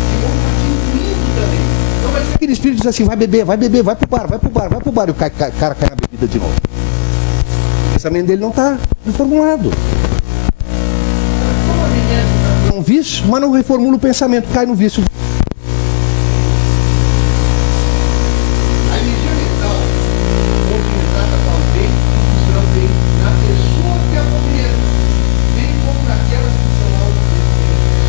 E vão contribuindo também. Então vai ser aquele espírito diz assim, vai beber, vai pro bar, e o cara cai na bebida de novo. O pensamento dele não está reformulado. como a menina É um vício, mas não reformula o pensamento, cai no vício. a energia mental movimentada também na pessoa que a movimenta, bem como naquelas que são autodependentes.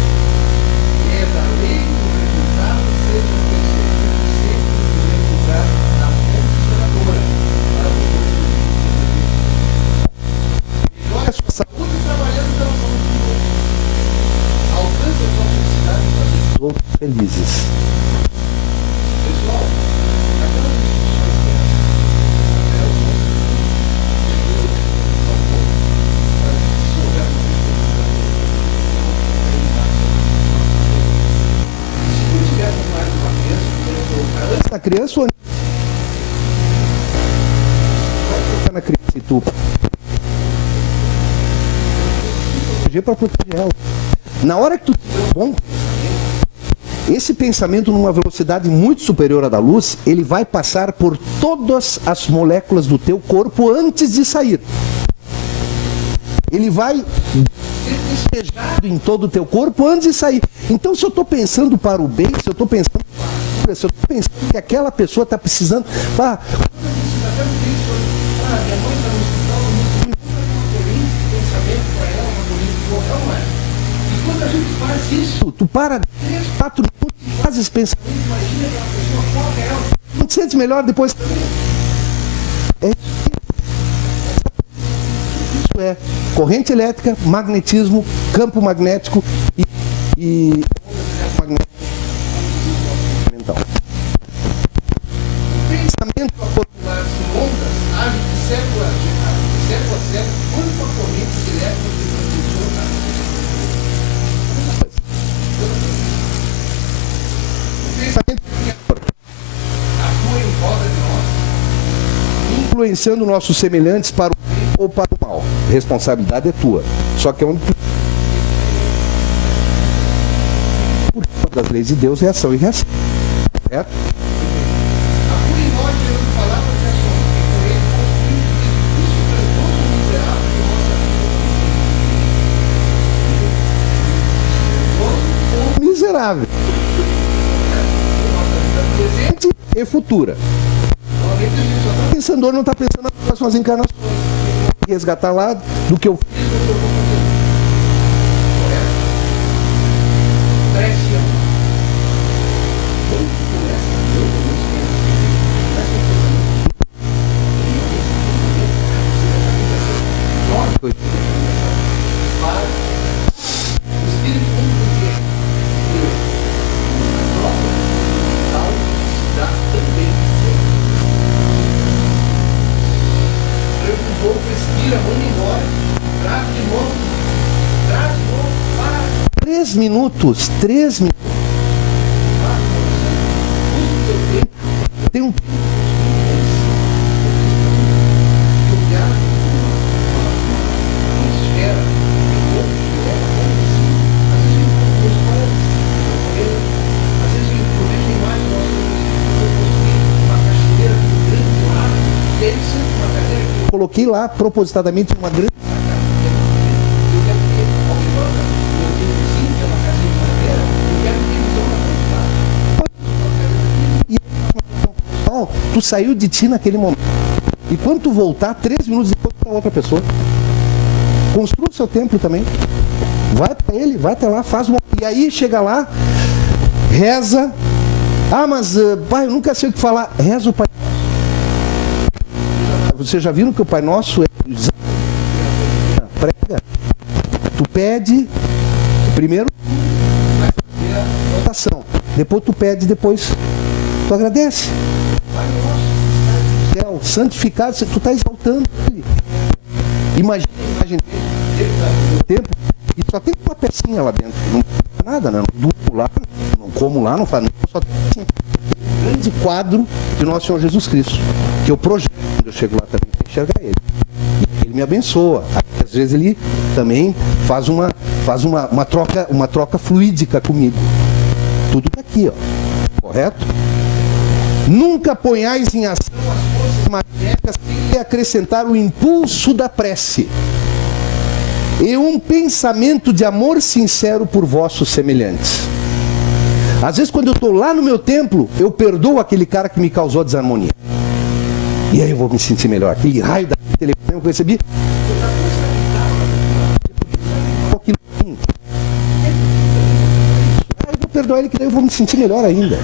É da lei que o resultado seja percebido sempre que recusar a fonte geradora para o melhora a sua saúde trabalhando pela saúde do outro. Alcance a sua felicidade e sua Os outros felizes. pessoal, aquelas discussões que Rafael se tu tivermos mais uma criança, eu colocar antes Na criança ou vai colocar na criança e tu proteger para proteger ela. Na hora que tu tiver um bom esse pensamento numa velocidade muito superior à da luz, ele vai passar por todas as moléculas do teu corpo antes de sair. Ele vai ser despejado em todo o teu corpo antes de sair. Então, se eu estou pensando para o bem, se eu estou pensando para a cura, se eu estou pensando que aquela pessoa está precisando... minha mãe está no hospital, uma corrente de pensamento para ela, uma corrente de moral, não é? E quando a gente faz isso, Tu para 3, 4 minutos e faz esse pensamento. imagina aquela pessoa, foca ela. Não te sente melhor depois. Isso é corrente elétrica, magnetismo, campo magnético e magnético mental. O pensamento a formular-se em ondas age de célula processo, quanto a corrente que leva você transmissão, o pensamento atua em volta de nós, influenciando nossos semelhantes para o bem ou para o mal. A responsabilidade é tua. Só que é onde por causa das leis de Deus é ação e reação. Certo? atua em nós gerando palavras e ações, e por ele construímos isso transforma o miserável de nossa vida. O miserável. Presente e futura. Normalmente a gente só está O pensador não está pensando nas próximas encarnações. Resgatar lá do que eu fiz. Respira, manda embora, traz de novo para 3 minutos. 3 minutos. Tem um coloquei lá propositadamente uma grande. Tu saiu de ti naquele momento. E quando tu voltar, 3 minutos depois para outra pessoa. Construa o seu templo também. Vai para ele, vai até lá, faz uma. E aí chega lá, reza. Ah, mas pai, eu nunca sei o que falar. Reza o Pai. Vocês já viram que o Pai Nosso é prega? Tu pede primeiro a oração, depois tu pede, depois tu agradece. Pai Nosso, céu, santificado, tu está exaltando ele. Imagina a imagem dele no templo e só tem uma pecinha lá dentro, não tem nada, né? Não durmo lá, não como lá, não faz nada, só tem assim, um grande quadro de Nosso Senhor Jesus Cristo, que eu projeto quando eu chego lá também para enxergar ele. E ele me abençoa. Às vezes ele também faz uma troca fluídica comigo. Tudo daqui, ó. Correto? Nunca ponhais em ação as forças magnéticas sem acrescentar o impulso da prece e um pensamento de amor sincero por vossos semelhantes. Às vezes, quando eu estou lá no meu templo, eu perdoo aquele cara que me causou desarmonia. E aí eu vou me sentir melhor. Aquele raio da televisão que eu recebi. Aí eu vou perdoar ele, que daí eu vou me sentir melhor ainda.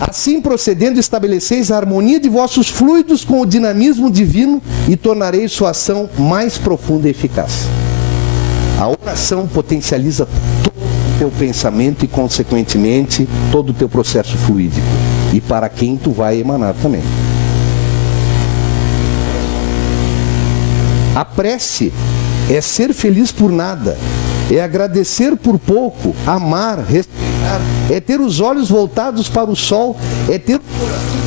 Assim procedendo, estabeleceis a harmonia de vossos fluidos com o dinamismo divino e tornareis sua ação mais profunda e eficaz. A oração potencializa todo o teu pensamento e, consequentemente, todo o teu processo fluídico. E para quem tu vai emanar também. A prece é ser feliz por nada, é agradecer por pouco, amar, respeitar, é ter os olhos voltados para o sol, é ter o coração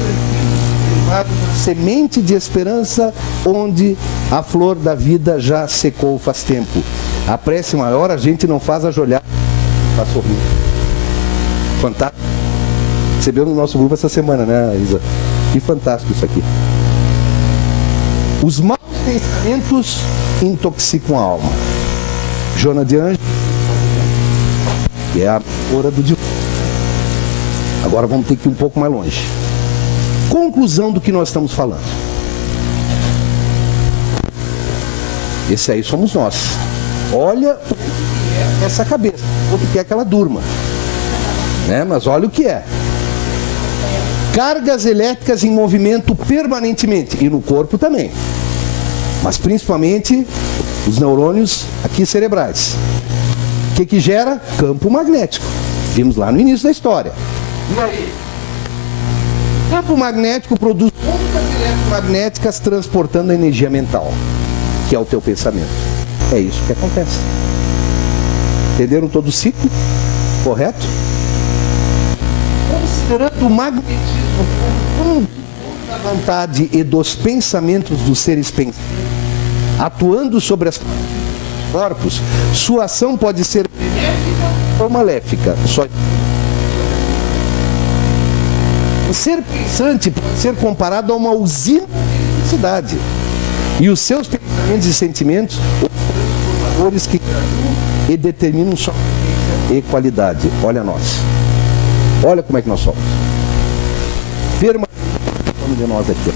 uma semente de esperança onde a flor da vida já secou faz tempo. A prece maior a gente não faz ajoelhar para sorrir. Fantástico. Recebeu no nosso grupo essa semana, né, Isa? Que fantástico isso aqui. Os maus pensamentos intoxicam a alma. Joana de Anjos, que é a autora do divórcio. Agora vamos ter que ir um pouco mais longe. Conclusão do que nós estamos falando. Esse aí somos nós. Olha o que é essa cabeça. O que quer que ela durma. Né? Mas olha o que é. Cargas elétricas em movimento permanentemente. E no corpo também. Mas principalmente os neurônios aqui cerebrais. O que gera? Campo magnético. Vimos lá no início da história. E aí? Campo magnético produz ondas eletromagnéticas transportando a energia mental, que é o teu pensamento. É isso que acontece. Entenderam todo o ciclo? Correto? Considerando o magnetismo como da vontade e dos pensamentos dos seres pensantes, atuando sobre as corpos, sua ação pode ser benéfica ou maléfica. Só o ser pensante pode ser comparado a uma usina de eletricidade. E os seus pensamentos e sentimentos, os transformadores que e determinam sua e qualidade. Olha nós. Olha como é que nós somos. Permanente de nós aqui.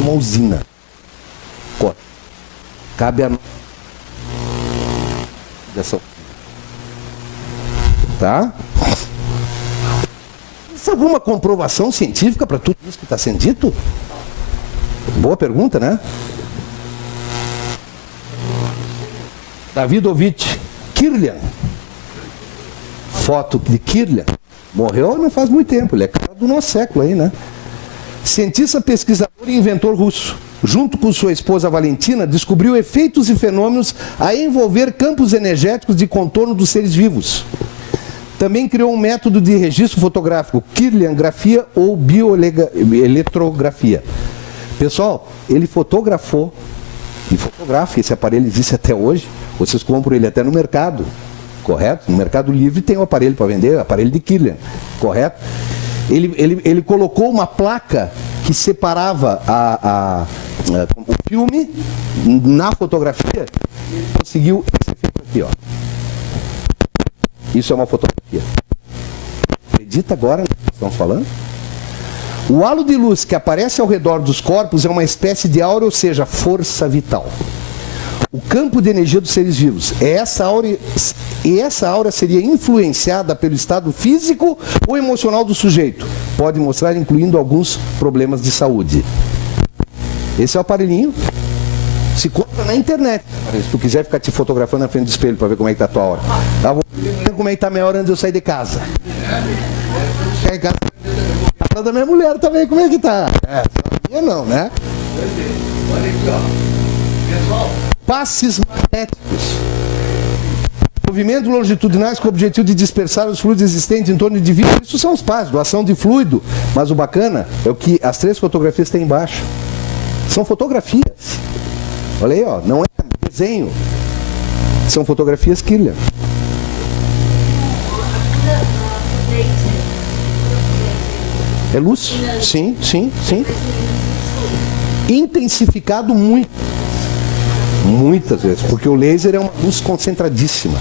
Uma usina. Cabe a nós. Tá? Tem alguma comprovação científica para tudo isso que está sendo dito? Boa pergunta, né? Davidovich Kirlian. Foto de Kirlian. Morreu não faz muito tempo, ele é cara do nosso século aí, né? Cientista, pesquisador e inventor russo. Junto com sua esposa Valentina, descobriu efeitos e fenômenos a envolver campos energéticos de contorno dos seres vivos. Também criou um método de registro fotográfico, Kirlian-grafia ou bioeletrografia. Pessoal, ele fotografou, e fotografa, esse aparelho existe até hoje, vocês compram ele até no mercado, correto? No Mercado Livre tem um aparelho para vender, aparelho de Kirlian, correto? Ele colocou uma placa que separava o filme na fotografia e ele conseguiu esse efeito aqui, ó. Isso é uma fotografia. Acredita agora no que estamos falando? O halo de luz que aparece ao redor dos corpos é uma espécie de aura, ou seja, força vital. O campo de energia dos seres vivos. Essa aura seria influenciada pelo estado físico ou emocional do sujeito. Pode mostrar, incluindo alguns problemas de saúde. Esse é o aparelhinho. Se compra na internet. Se tu quiser ficar te fotografando na frente do espelho para ver como é que tá a tua hora. Tá, vou ver como é que tá a minha hora antes de eu sair de casa. Chegar em casa. A da minha mulher também, como é que tá? Minha não, né? Olha aqui, ó. Pessoal. Passes magnéticos. Movimentos longitudinais com o objetivo de dispersar os fluidos existentes em torno de vidro. Isso são os passes, doação de fluido. Mas o bacana é o que as 3 fotografias têm embaixo. São fotografias. Olha aí, ó, não é desenho. São fotografias Kirlian. É luz? Sim, sim, sim. Intensificado muito. Muitas vezes, porque o laser é uma luz concentradíssima.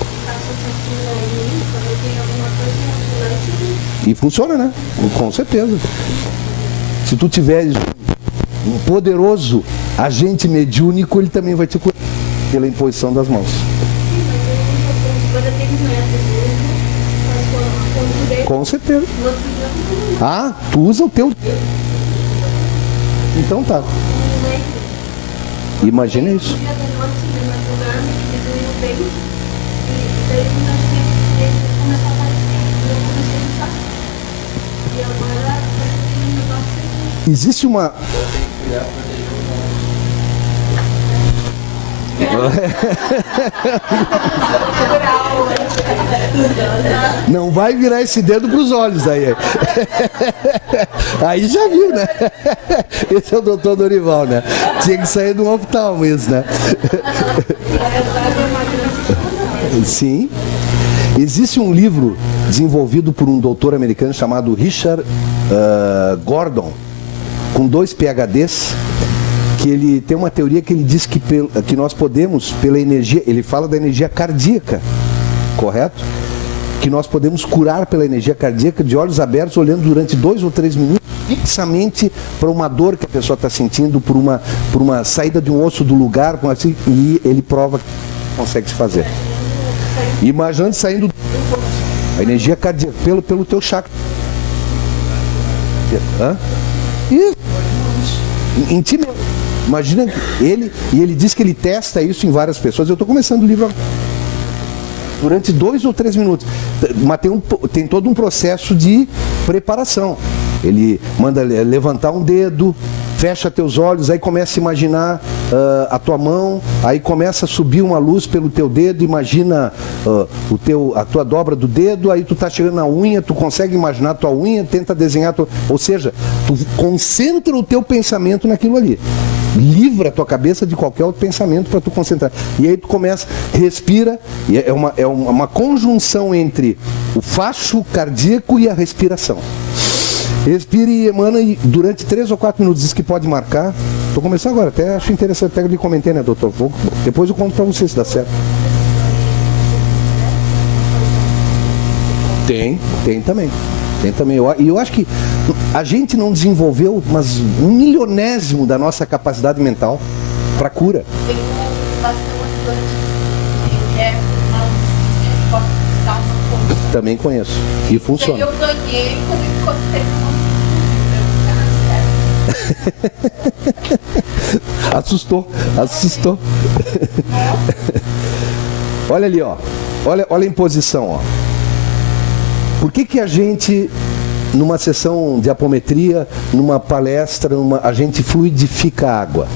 E funciona, né? Com certeza. Se tu tiveres um poderoso agente mediúnico, ele também vai te curar pela imposição das mãos. Com certeza. Ah, tu usa o teu dedo. Então tá. Imagina isso. Existe uma... Não vai virar esse dedo para os olhos aí. Aí já viu, né? Esse é o doutor Dorival, né? Tinha que sair do oftalmo isso, né? Sim. Existe um livro desenvolvido por um doutor americano chamado Richard Gordon, com 2 PhDs, que ele tem uma teoria que ele diz que nós podemos, pela energia, ele fala da energia cardíaca, correto? Que nós podemos curar pela energia cardíaca de olhos abertos, olhando durante 2 ou 3 minutos fixamente para uma dor que a pessoa está sentindo, por uma saída de um osso do lugar, assim, e ele prova que consegue se fazer. Imagine saindo a energia cardíaca pelo teu chakra. Isso. Em ti mesmo. Imagina ele diz que ele testa isso em várias pessoas. Eu estou começando o livro durante 2 ou 3 minutos. Mas tem todo um processo de preparação. Ele manda levantar um dedo, fecha teus olhos, aí começa a imaginar a tua mão, aí começa a subir uma luz pelo teu dedo, imagina a tua dobra do dedo, aí tu tá chegando na unha, tu consegue imaginar a tua unha, tenta desenhar, ou seja, tu concentra o teu pensamento naquilo ali. Livra a tua cabeça de qualquer outro pensamento para tu concentrar. E aí tu começa, respira, e é uma conjunção entre o facho cardíaco e a respiração. Respira e emana e durante 3 ou 4 minutos, diz que pode marcar. Estou começando agora, até acho interessante, até eu lhe comentei, né, doutor? Depois eu conto para você se dá certo. Tem também. Tem também. E eu acho que a gente não desenvolveu mas 1/1000º da nossa capacidade mental para cura. Tem um bastante que é uma Também conheço. E funciona. eu ganhei quando eu encostei no Assustou. Olha ali, ó. Olha a imposição, ó. Por que a gente, numa sessão de apometria, numa palestra, a gente fluidifica a água?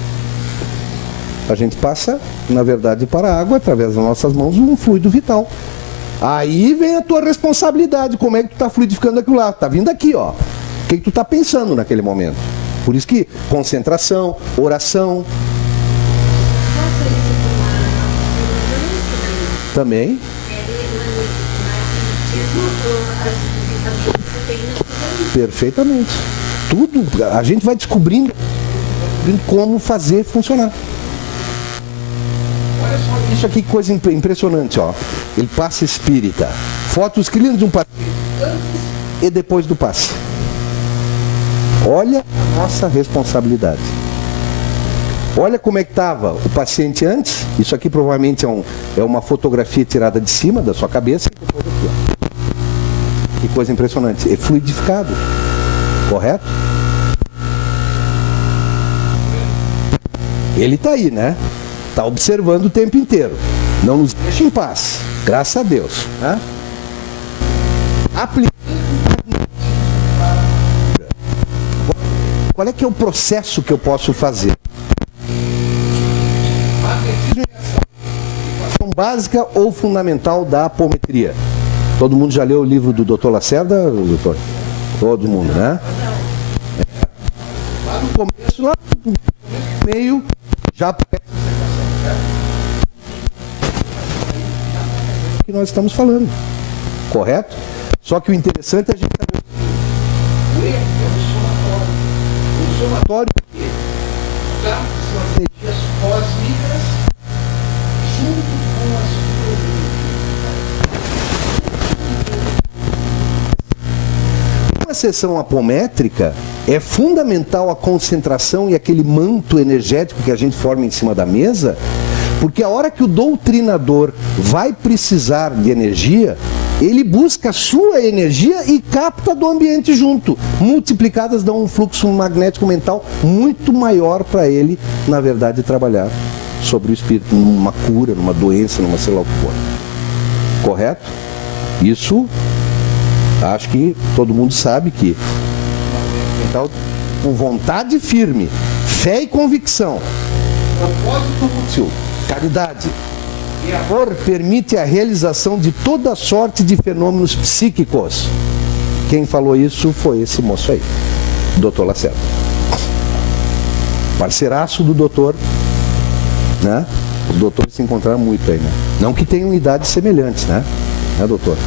A gente passa, na verdade, para a água, através das nossas mãos, um fluido vital. Aí vem a tua responsabilidade, como é que tu está fluidificando aquilo lá? Tá vindo aqui, ó. O que tu está pensando naquele momento? Por isso que concentração, oração. Também. Perfeitamente. Tudo, a gente vai descobrindo como fazer funcionar. Olha só isso aqui, que coisa impressionante, ó. Ele passa espírita. Fotos clínicas de um paciente antes e depois do passe. Olha a nossa responsabilidade. Olha como é que estava o paciente antes. Isso aqui provavelmente é uma fotografia tirada de cima da sua cabeça. E depois aqui, ó. Que coisa impressionante. É fluidificado. Correto? Ele está aí, né? Está observando o tempo inteiro. Não nos deixa em paz. Graças a Deus. Né? Aplicando. Qual é que é o processo que eu posso fazer? Aplicação básica ou fundamental da apometria. Todo mundo já leu o livro do Dr. Lacerda, doutor? Todo mundo, né? Lá no começo, lá no meio, já que nós estamos falando. Correto? Só que o interessante é a gente saber o somatório que capta as energias cósmicas junto com as uma sessão apométrica é fundamental a concentração e aquele manto energético que a gente forma em cima da mesa, porque a hora que o doutrinador vai precisar de energia, ele busca a sua energia e capta do ambiente junto. Multiplicadas dão um fluxo magnético mental muito maior para ele, na verdade, trabalhar sobre o espírito, numa cura, numa doença, numa sei lá o que for. Correto? Isso, acho que todo mundo sabe que então, com vontade firme, fé e convicção, propósito útil, caridade e amor permite a realização de toda sorte de fenômenos psíquicos. Quem falou isso foi esse moço aí, Dr. Lacerda. Parceiraço do doutor, né? Os doutores se encontraram muito aí, né? Não que tenham idades semelhantes, né? Né, doutor?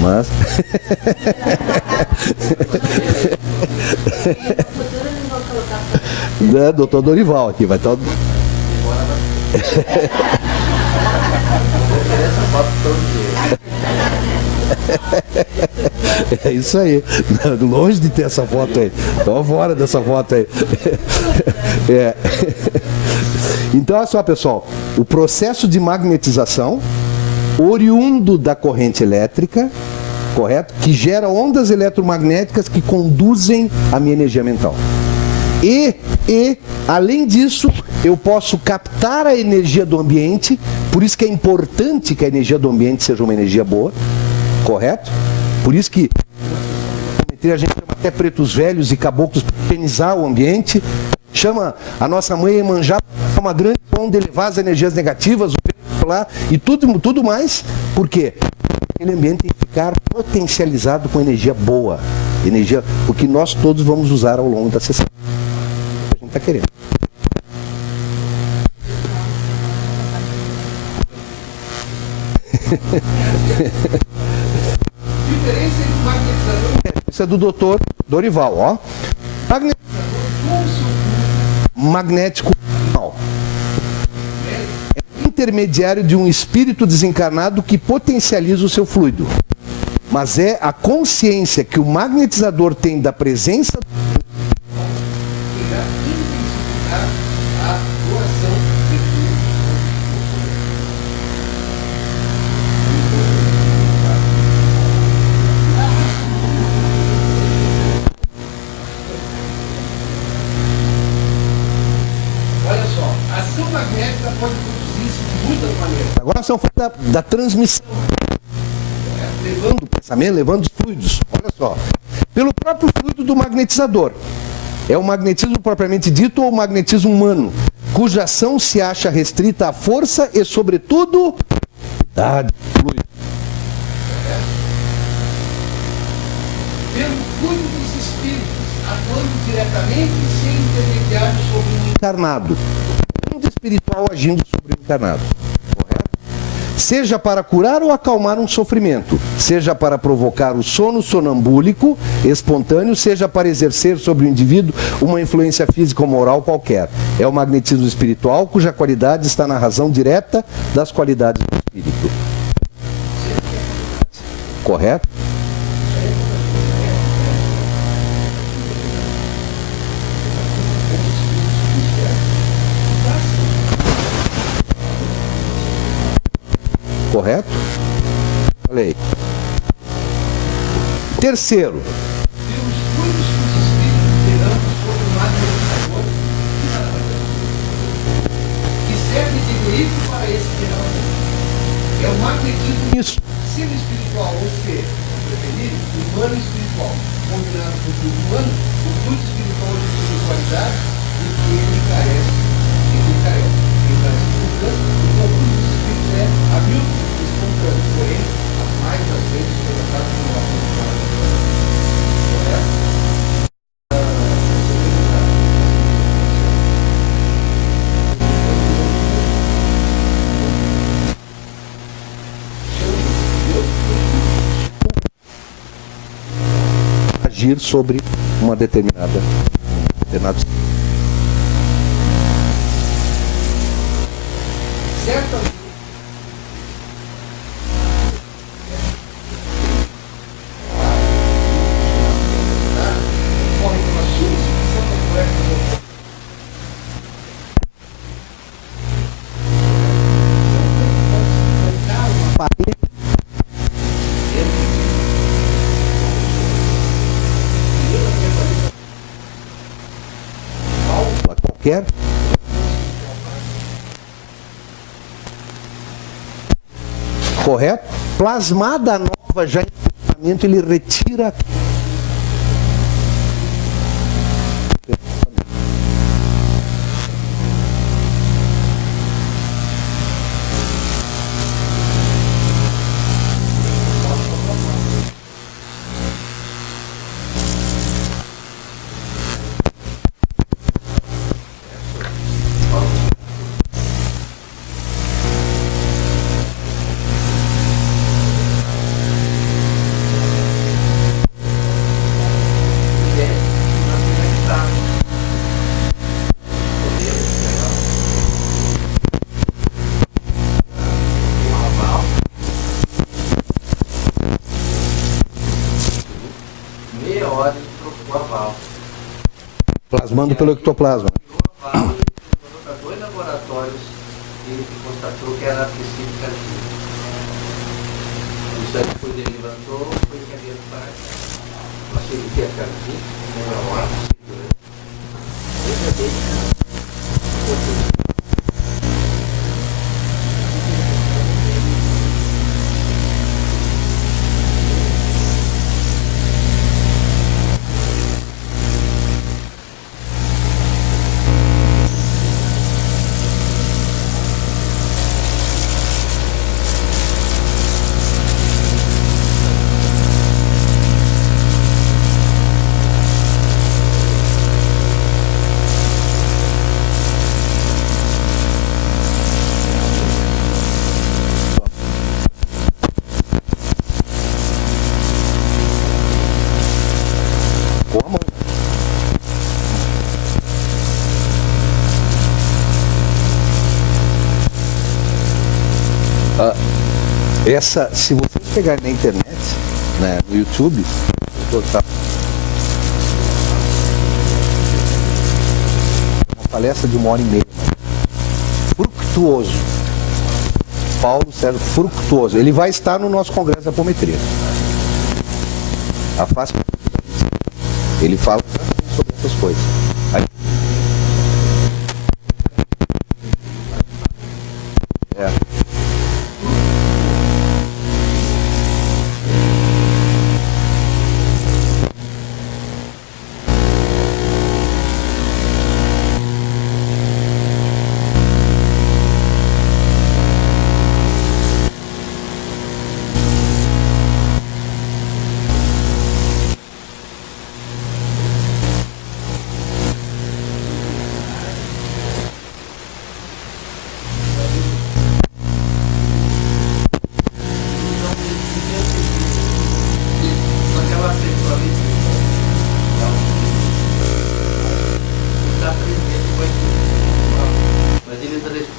Mas... né, doutor Dorival aqui, vai estar... É isso aí. Longe de ter essa foto aí. Estou fora dessa foto aí. É. Então, olha só, pessoal. O processo de magnetização, oriundo da corrente elétrica, correto? Que gera ondas eletromagnéticas que conduzem a minha energia mental. E, além disso, eu posso captar a energia do ambiente, por isso que é importante que a energia do ambiente seja uma energia boa, correto? Por isso que a gente chama até pretos velhos e caboclos para higienizar o ambiente, chama a nossa mãe Iemanjá, uma grande onda de elevar as energias negativas, o vento lá e tudo mais. Por quê? Aquele ambiente tem que ficar potencializado com energia boa, energia, o que nós todos vamos usar ao longo da sessão. A gente está querendo. Diferença entre o magnetizador Isso é do doutor Dorival, ó. Magnético não. É intermediário de um espírito desencarnado que potencializa o seu fluido. Mas é a consciência que o magnetizador tem da presença que irá intensificar a doação de fluido. Olha só, a ação magnética pode produzir-se de muitas maneiras. Agora nós estamos falando da transmissão, levando o pensamento, levando os fluidos. Olha só, pelo próprio fluido do magnetizador. É o magnetismo propriamente dito ou o magnetismo humano, cuja ação se acha restrita à força e, sobretudo, da fluido. Pelo fluido dos espíritos, atuando diretamente sem intermediário sobre o Encarnado. O mundo espiritual agindo sobre o encarnado. Correto? Seja para curar ou acalmar um sofrimento, seja para provocar o sono sonambúlico espontâneo, seja para exercer sobre o indivíduo uma influência física ou moral qualquer. É o magnetismo espiritual, cuja qualidade está na razão direta das qualidades do espírito. Correto? Correto? Olha aí. Terceiro, pelos fluidos que os espíritos terão sobre o magnetizador que serve de veículo para esse fenômeno. É o magnetismo isso. sendo espiritual, ou seja, se preferir, humano e espiritual, combinado com o fluido humano, o fluido espiritual de sua qualidade e que ele carece. Então, o fluido dos espíritos é abril espontâneo, porém, mais das vezes tratado como uma correto? Agir sobre uma determinado Certamente. Corre com a substituição completa parede qualquer. Correto? Plasmada a nova já em funcionamento, ele retira. Plasmando pelo ectoplasma. Para 2 laboratórios e constatou que era específica aqui. Isso aí depois ele levantou, foi encaminhado para cá. Achei que ia ficar aqui, uma hora, Se vocês pegarem na internet, né, no YouTube, vou botar uma palestra de 1h30. Fructuoso. Paulo César Fructuoso. Ele vai estar no nosso Congresso da Apometria. A face. Ele fala sobre essas coisas. Aí...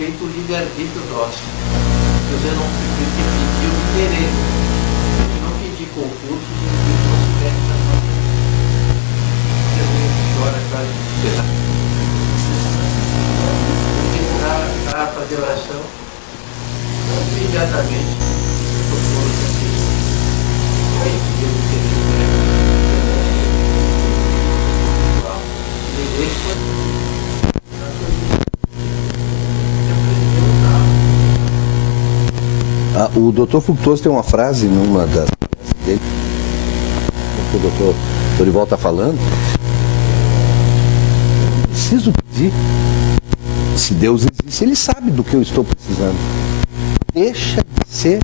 respeito o livre-arbítrio nosso. Deus não pediu o querer. Se não pedir concurso, Deus não se mete na nossa vida. Você chora, claro, para fazer oração, imediatamente, procura o sentido. Aí Deus o querer. O Dr. Fructuoso tem uma frase numa das dele, que o Dr. Dorival está falando. Eu preciso pedir. Se Deus existe, Ele sabe do que eu estou precisando. Deixa de ser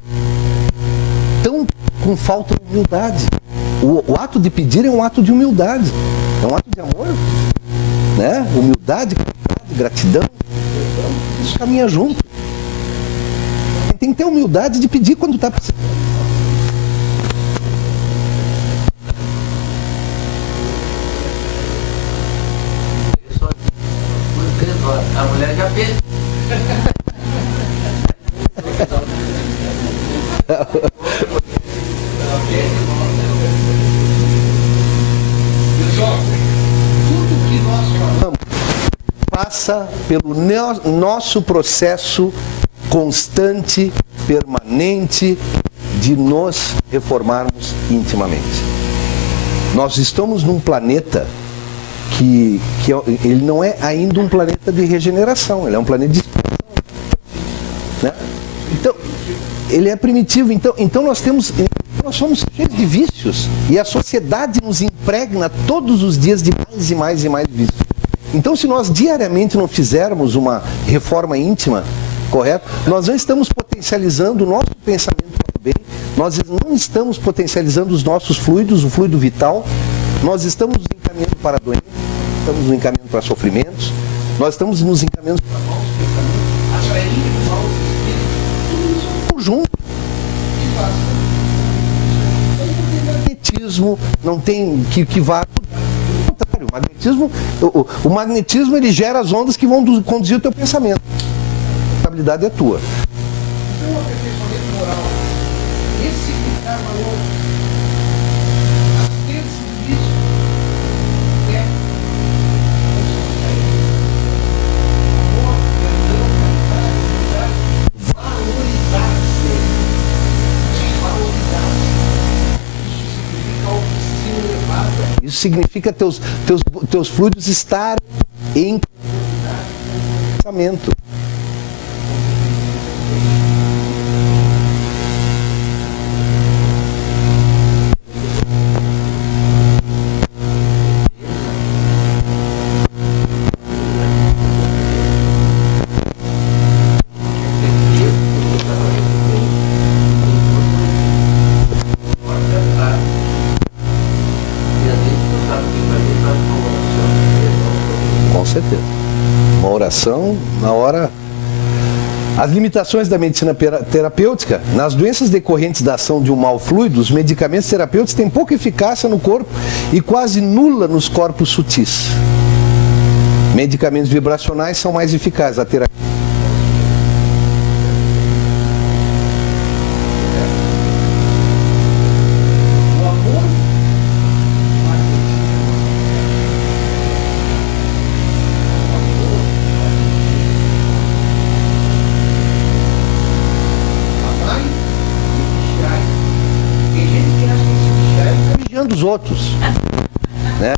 tão com falta de humildade. O ato de pedir é um ato de humildade. É um ato de amor. Né? Humildade, gratidão. Isso caminha junto. Tem que ter humildade de pedir quando está precisando. A mulher já fez. Pessoal, tudo que nós falamos passa pelo nosso processo constante, permanente de nos reformarmos intimamente. Nós estamos num planeta que ele não é ainda um planeta de regeneração, ele é um planeta de expansão, né? Então, ele é primitivo, então nós somos cheios de vícios e a sociedade nos impregna todos os dias de mais e mais e mais vícios. Então, se nós diariamente não fizermos uma reforma íntima, correto? Nós não estamos potencializando o nosso pensamento para o bem, nós não estamos potencializando os nossos fluidos, o fluido vital, nós estamos nos encaminhando para a doença, estamos nos encaminhando para sofrimentos, nós estamos nos encaminhando para maus pensamentos, atraindo maus espíritos, tudo isso é um conjunto que faz. Não tem magnetismo, não tem que vá. O magnetismo ele gera as ondas que vão conduzir o teu pensamento. A responsabilidade é tua. Então, o aperfeiçoamento moral, ressignificar valor, as terças de vício, é amor, perdão, caridade, valorizar-se. Isso significa autoestima elevada. Isso significa teus fluidos estarem em pensamento. Com certeza. Uma oração na hora. As limitações da medicina terapêutica, nas doenças decorrentes da ação de um mau fluido, os medicamentos terapêuticos têm pouca eficácia no corpo e quase nula nos corpos sutis. Medicamentos vibracionais são mais eficazes. A terapia os outros. Né?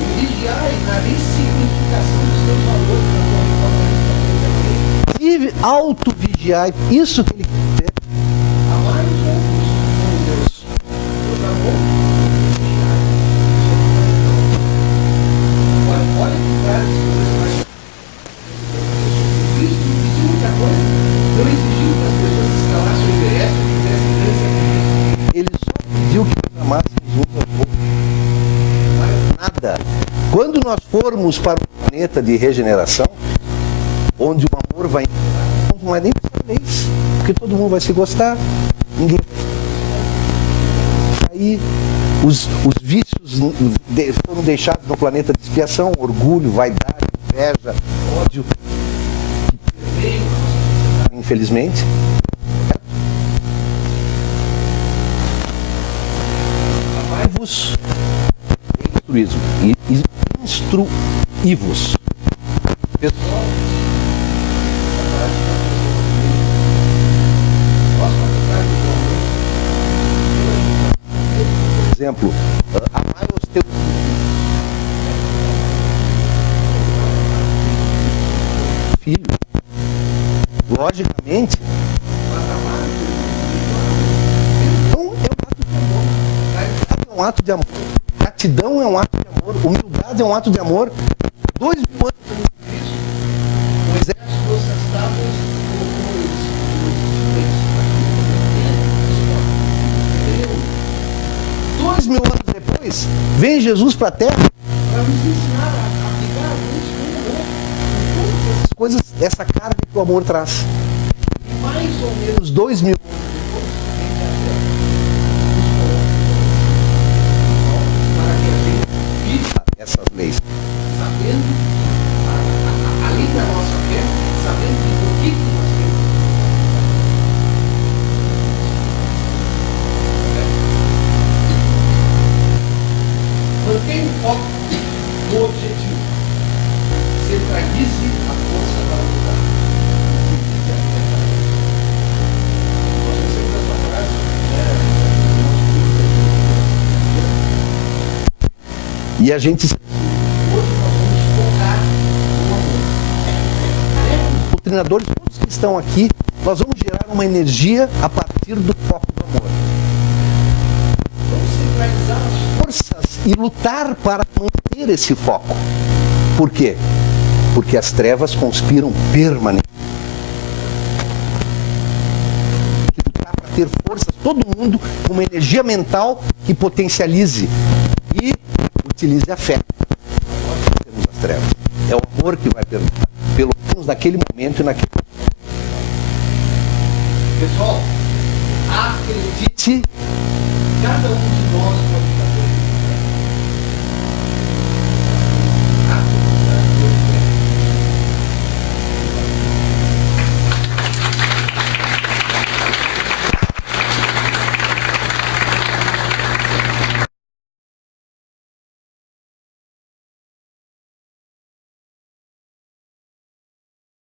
E vigiar na ressignificação dos seus valores, na tua reforma também. E auto-vigiar, isso que ele quer dizer. Amar os outros como Deus nos amou. Olha que várias coisas mais. Cristo exigiu muita coisa. Não exigiu que as pessoas escalassem o Everest ou fizessem grandes sacrifícios. Ele só pediu que nós amássemos uns aos outros. Mais nada. Quando nós formos para um planeta de regeneração, onde o amor vai entrar, não é nem para leis, porque todo mundo vai se gostar, ninguém. Aí os vícios foram deixados no planeta de expiação, orgulho, vaidade, inveja, ódio, que permeiam a nossa sociedade, infelizmente. Amai-vos e instruí-vos. Pessoal, por exemplo, amar os teus filhos. Logicamente, é um ato de amor. Gratidão é um ato de amor. Humildade é um ato de amor. 2.000 anos antes de Cristo, o exército dos Sastavos colocou os 2.000 anos depois, vem Jesus para a Terra para nos ensinar a aplicar uns com o outro, com todas essas coisas, essa carga que o amor traz. e mais ou menos 2.000 anos depois, vem a Terra, nos coloca para que a gente viva essas leis. sabendo, além da nossa fé, sabendo o que nós temos. Mantenha o foco no objetivo. Centralize a força para lutar. Nós recebemos essa frase, E a gente, hoje nós vamos focar no amor. os treinadores, todos que estão aqui, nós vamos gerar uma energia a partir do foco do amor. Vamos centralizar as Forças e lutar para manter esse foco. Por quê? Porque as trevas conspiram permanentemente. Tem que lutar para ter forças, todo mundo com uma energia mental que potencialize e utilize a fé. Nós temos as trevas. É o amor que vai perguntar, pelo menos naquele momento e naquele. pessoal, acredite Acredite